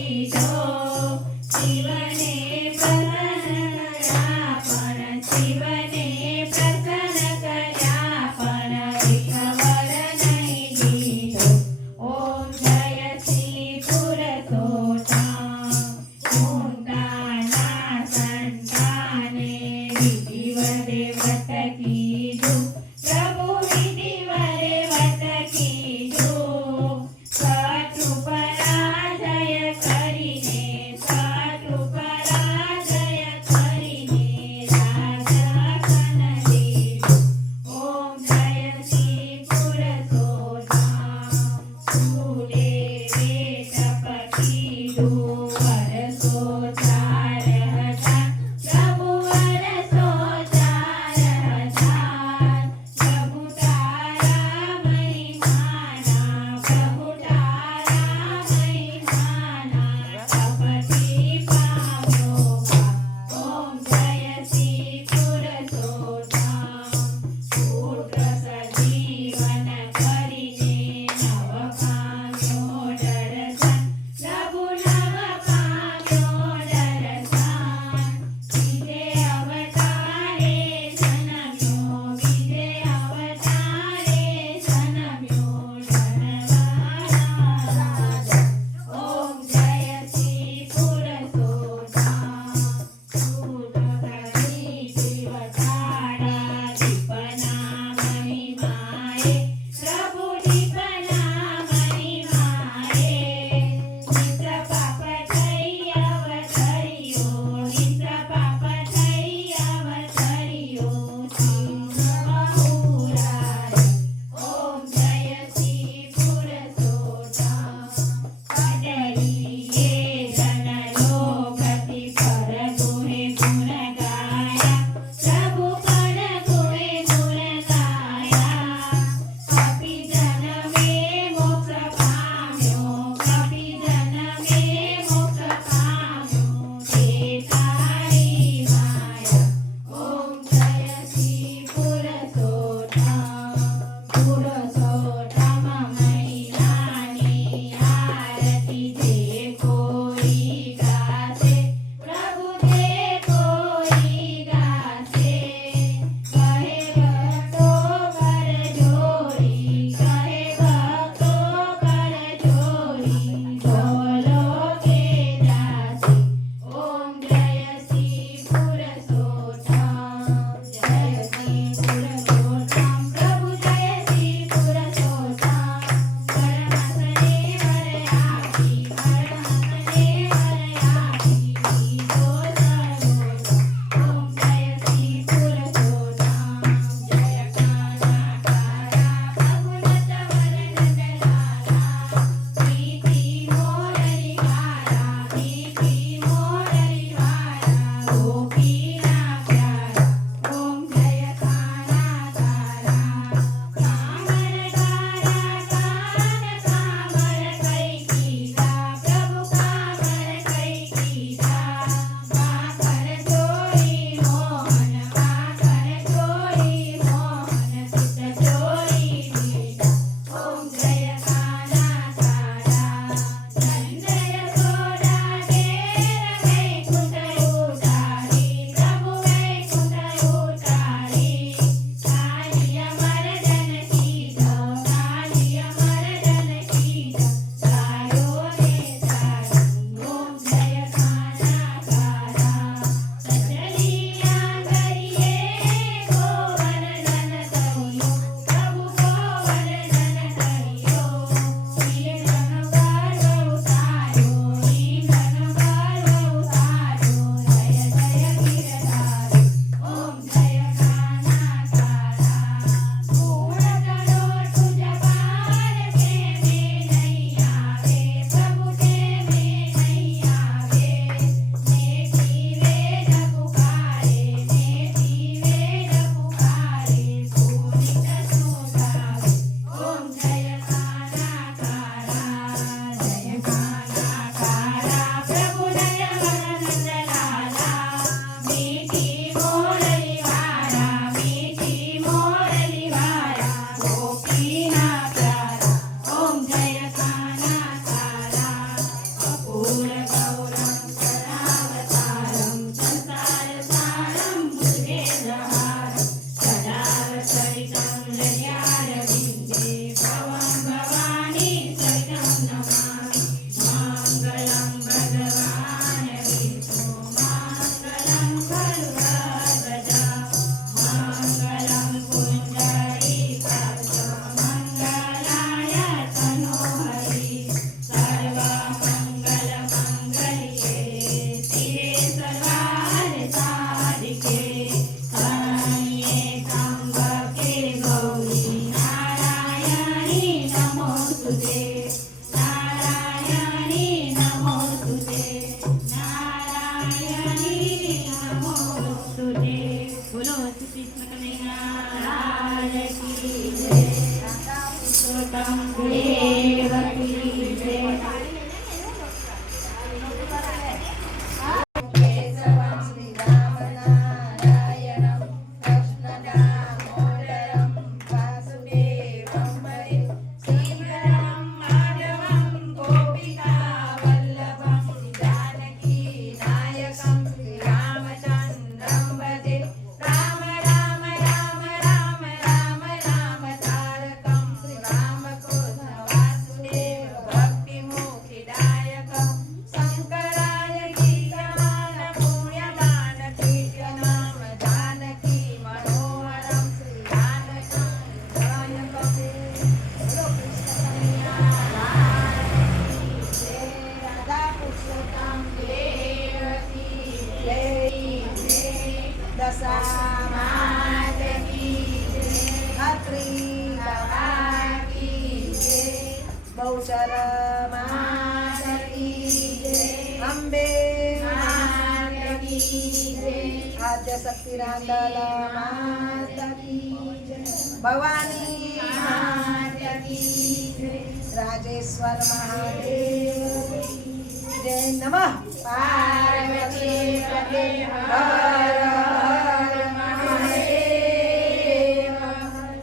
मनसा मात की जय अत्रि बाबा की जय बहुचर मात की जय अंबे मात की जय आद्य शक्ति रांदल माता की जय भवानी मात की जय राजेश्वर महादेव जय नमः पार्वती पते हर हर महादेव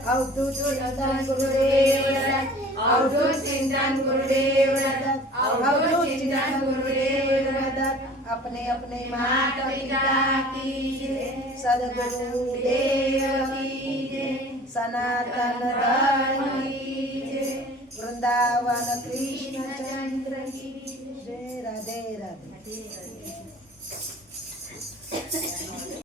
अवधूत चिंतन गुरुदेव दत्त अवधूत चिंतन गुरुदेव दत्त अवधूत चिंतन गुरुदेव दत्त अपने अपने माता माता पिता की जय सदगुरु देव की जय सनातन धर्म की जय वृंदावन कृष्ण चंद्र की जय राधे राधे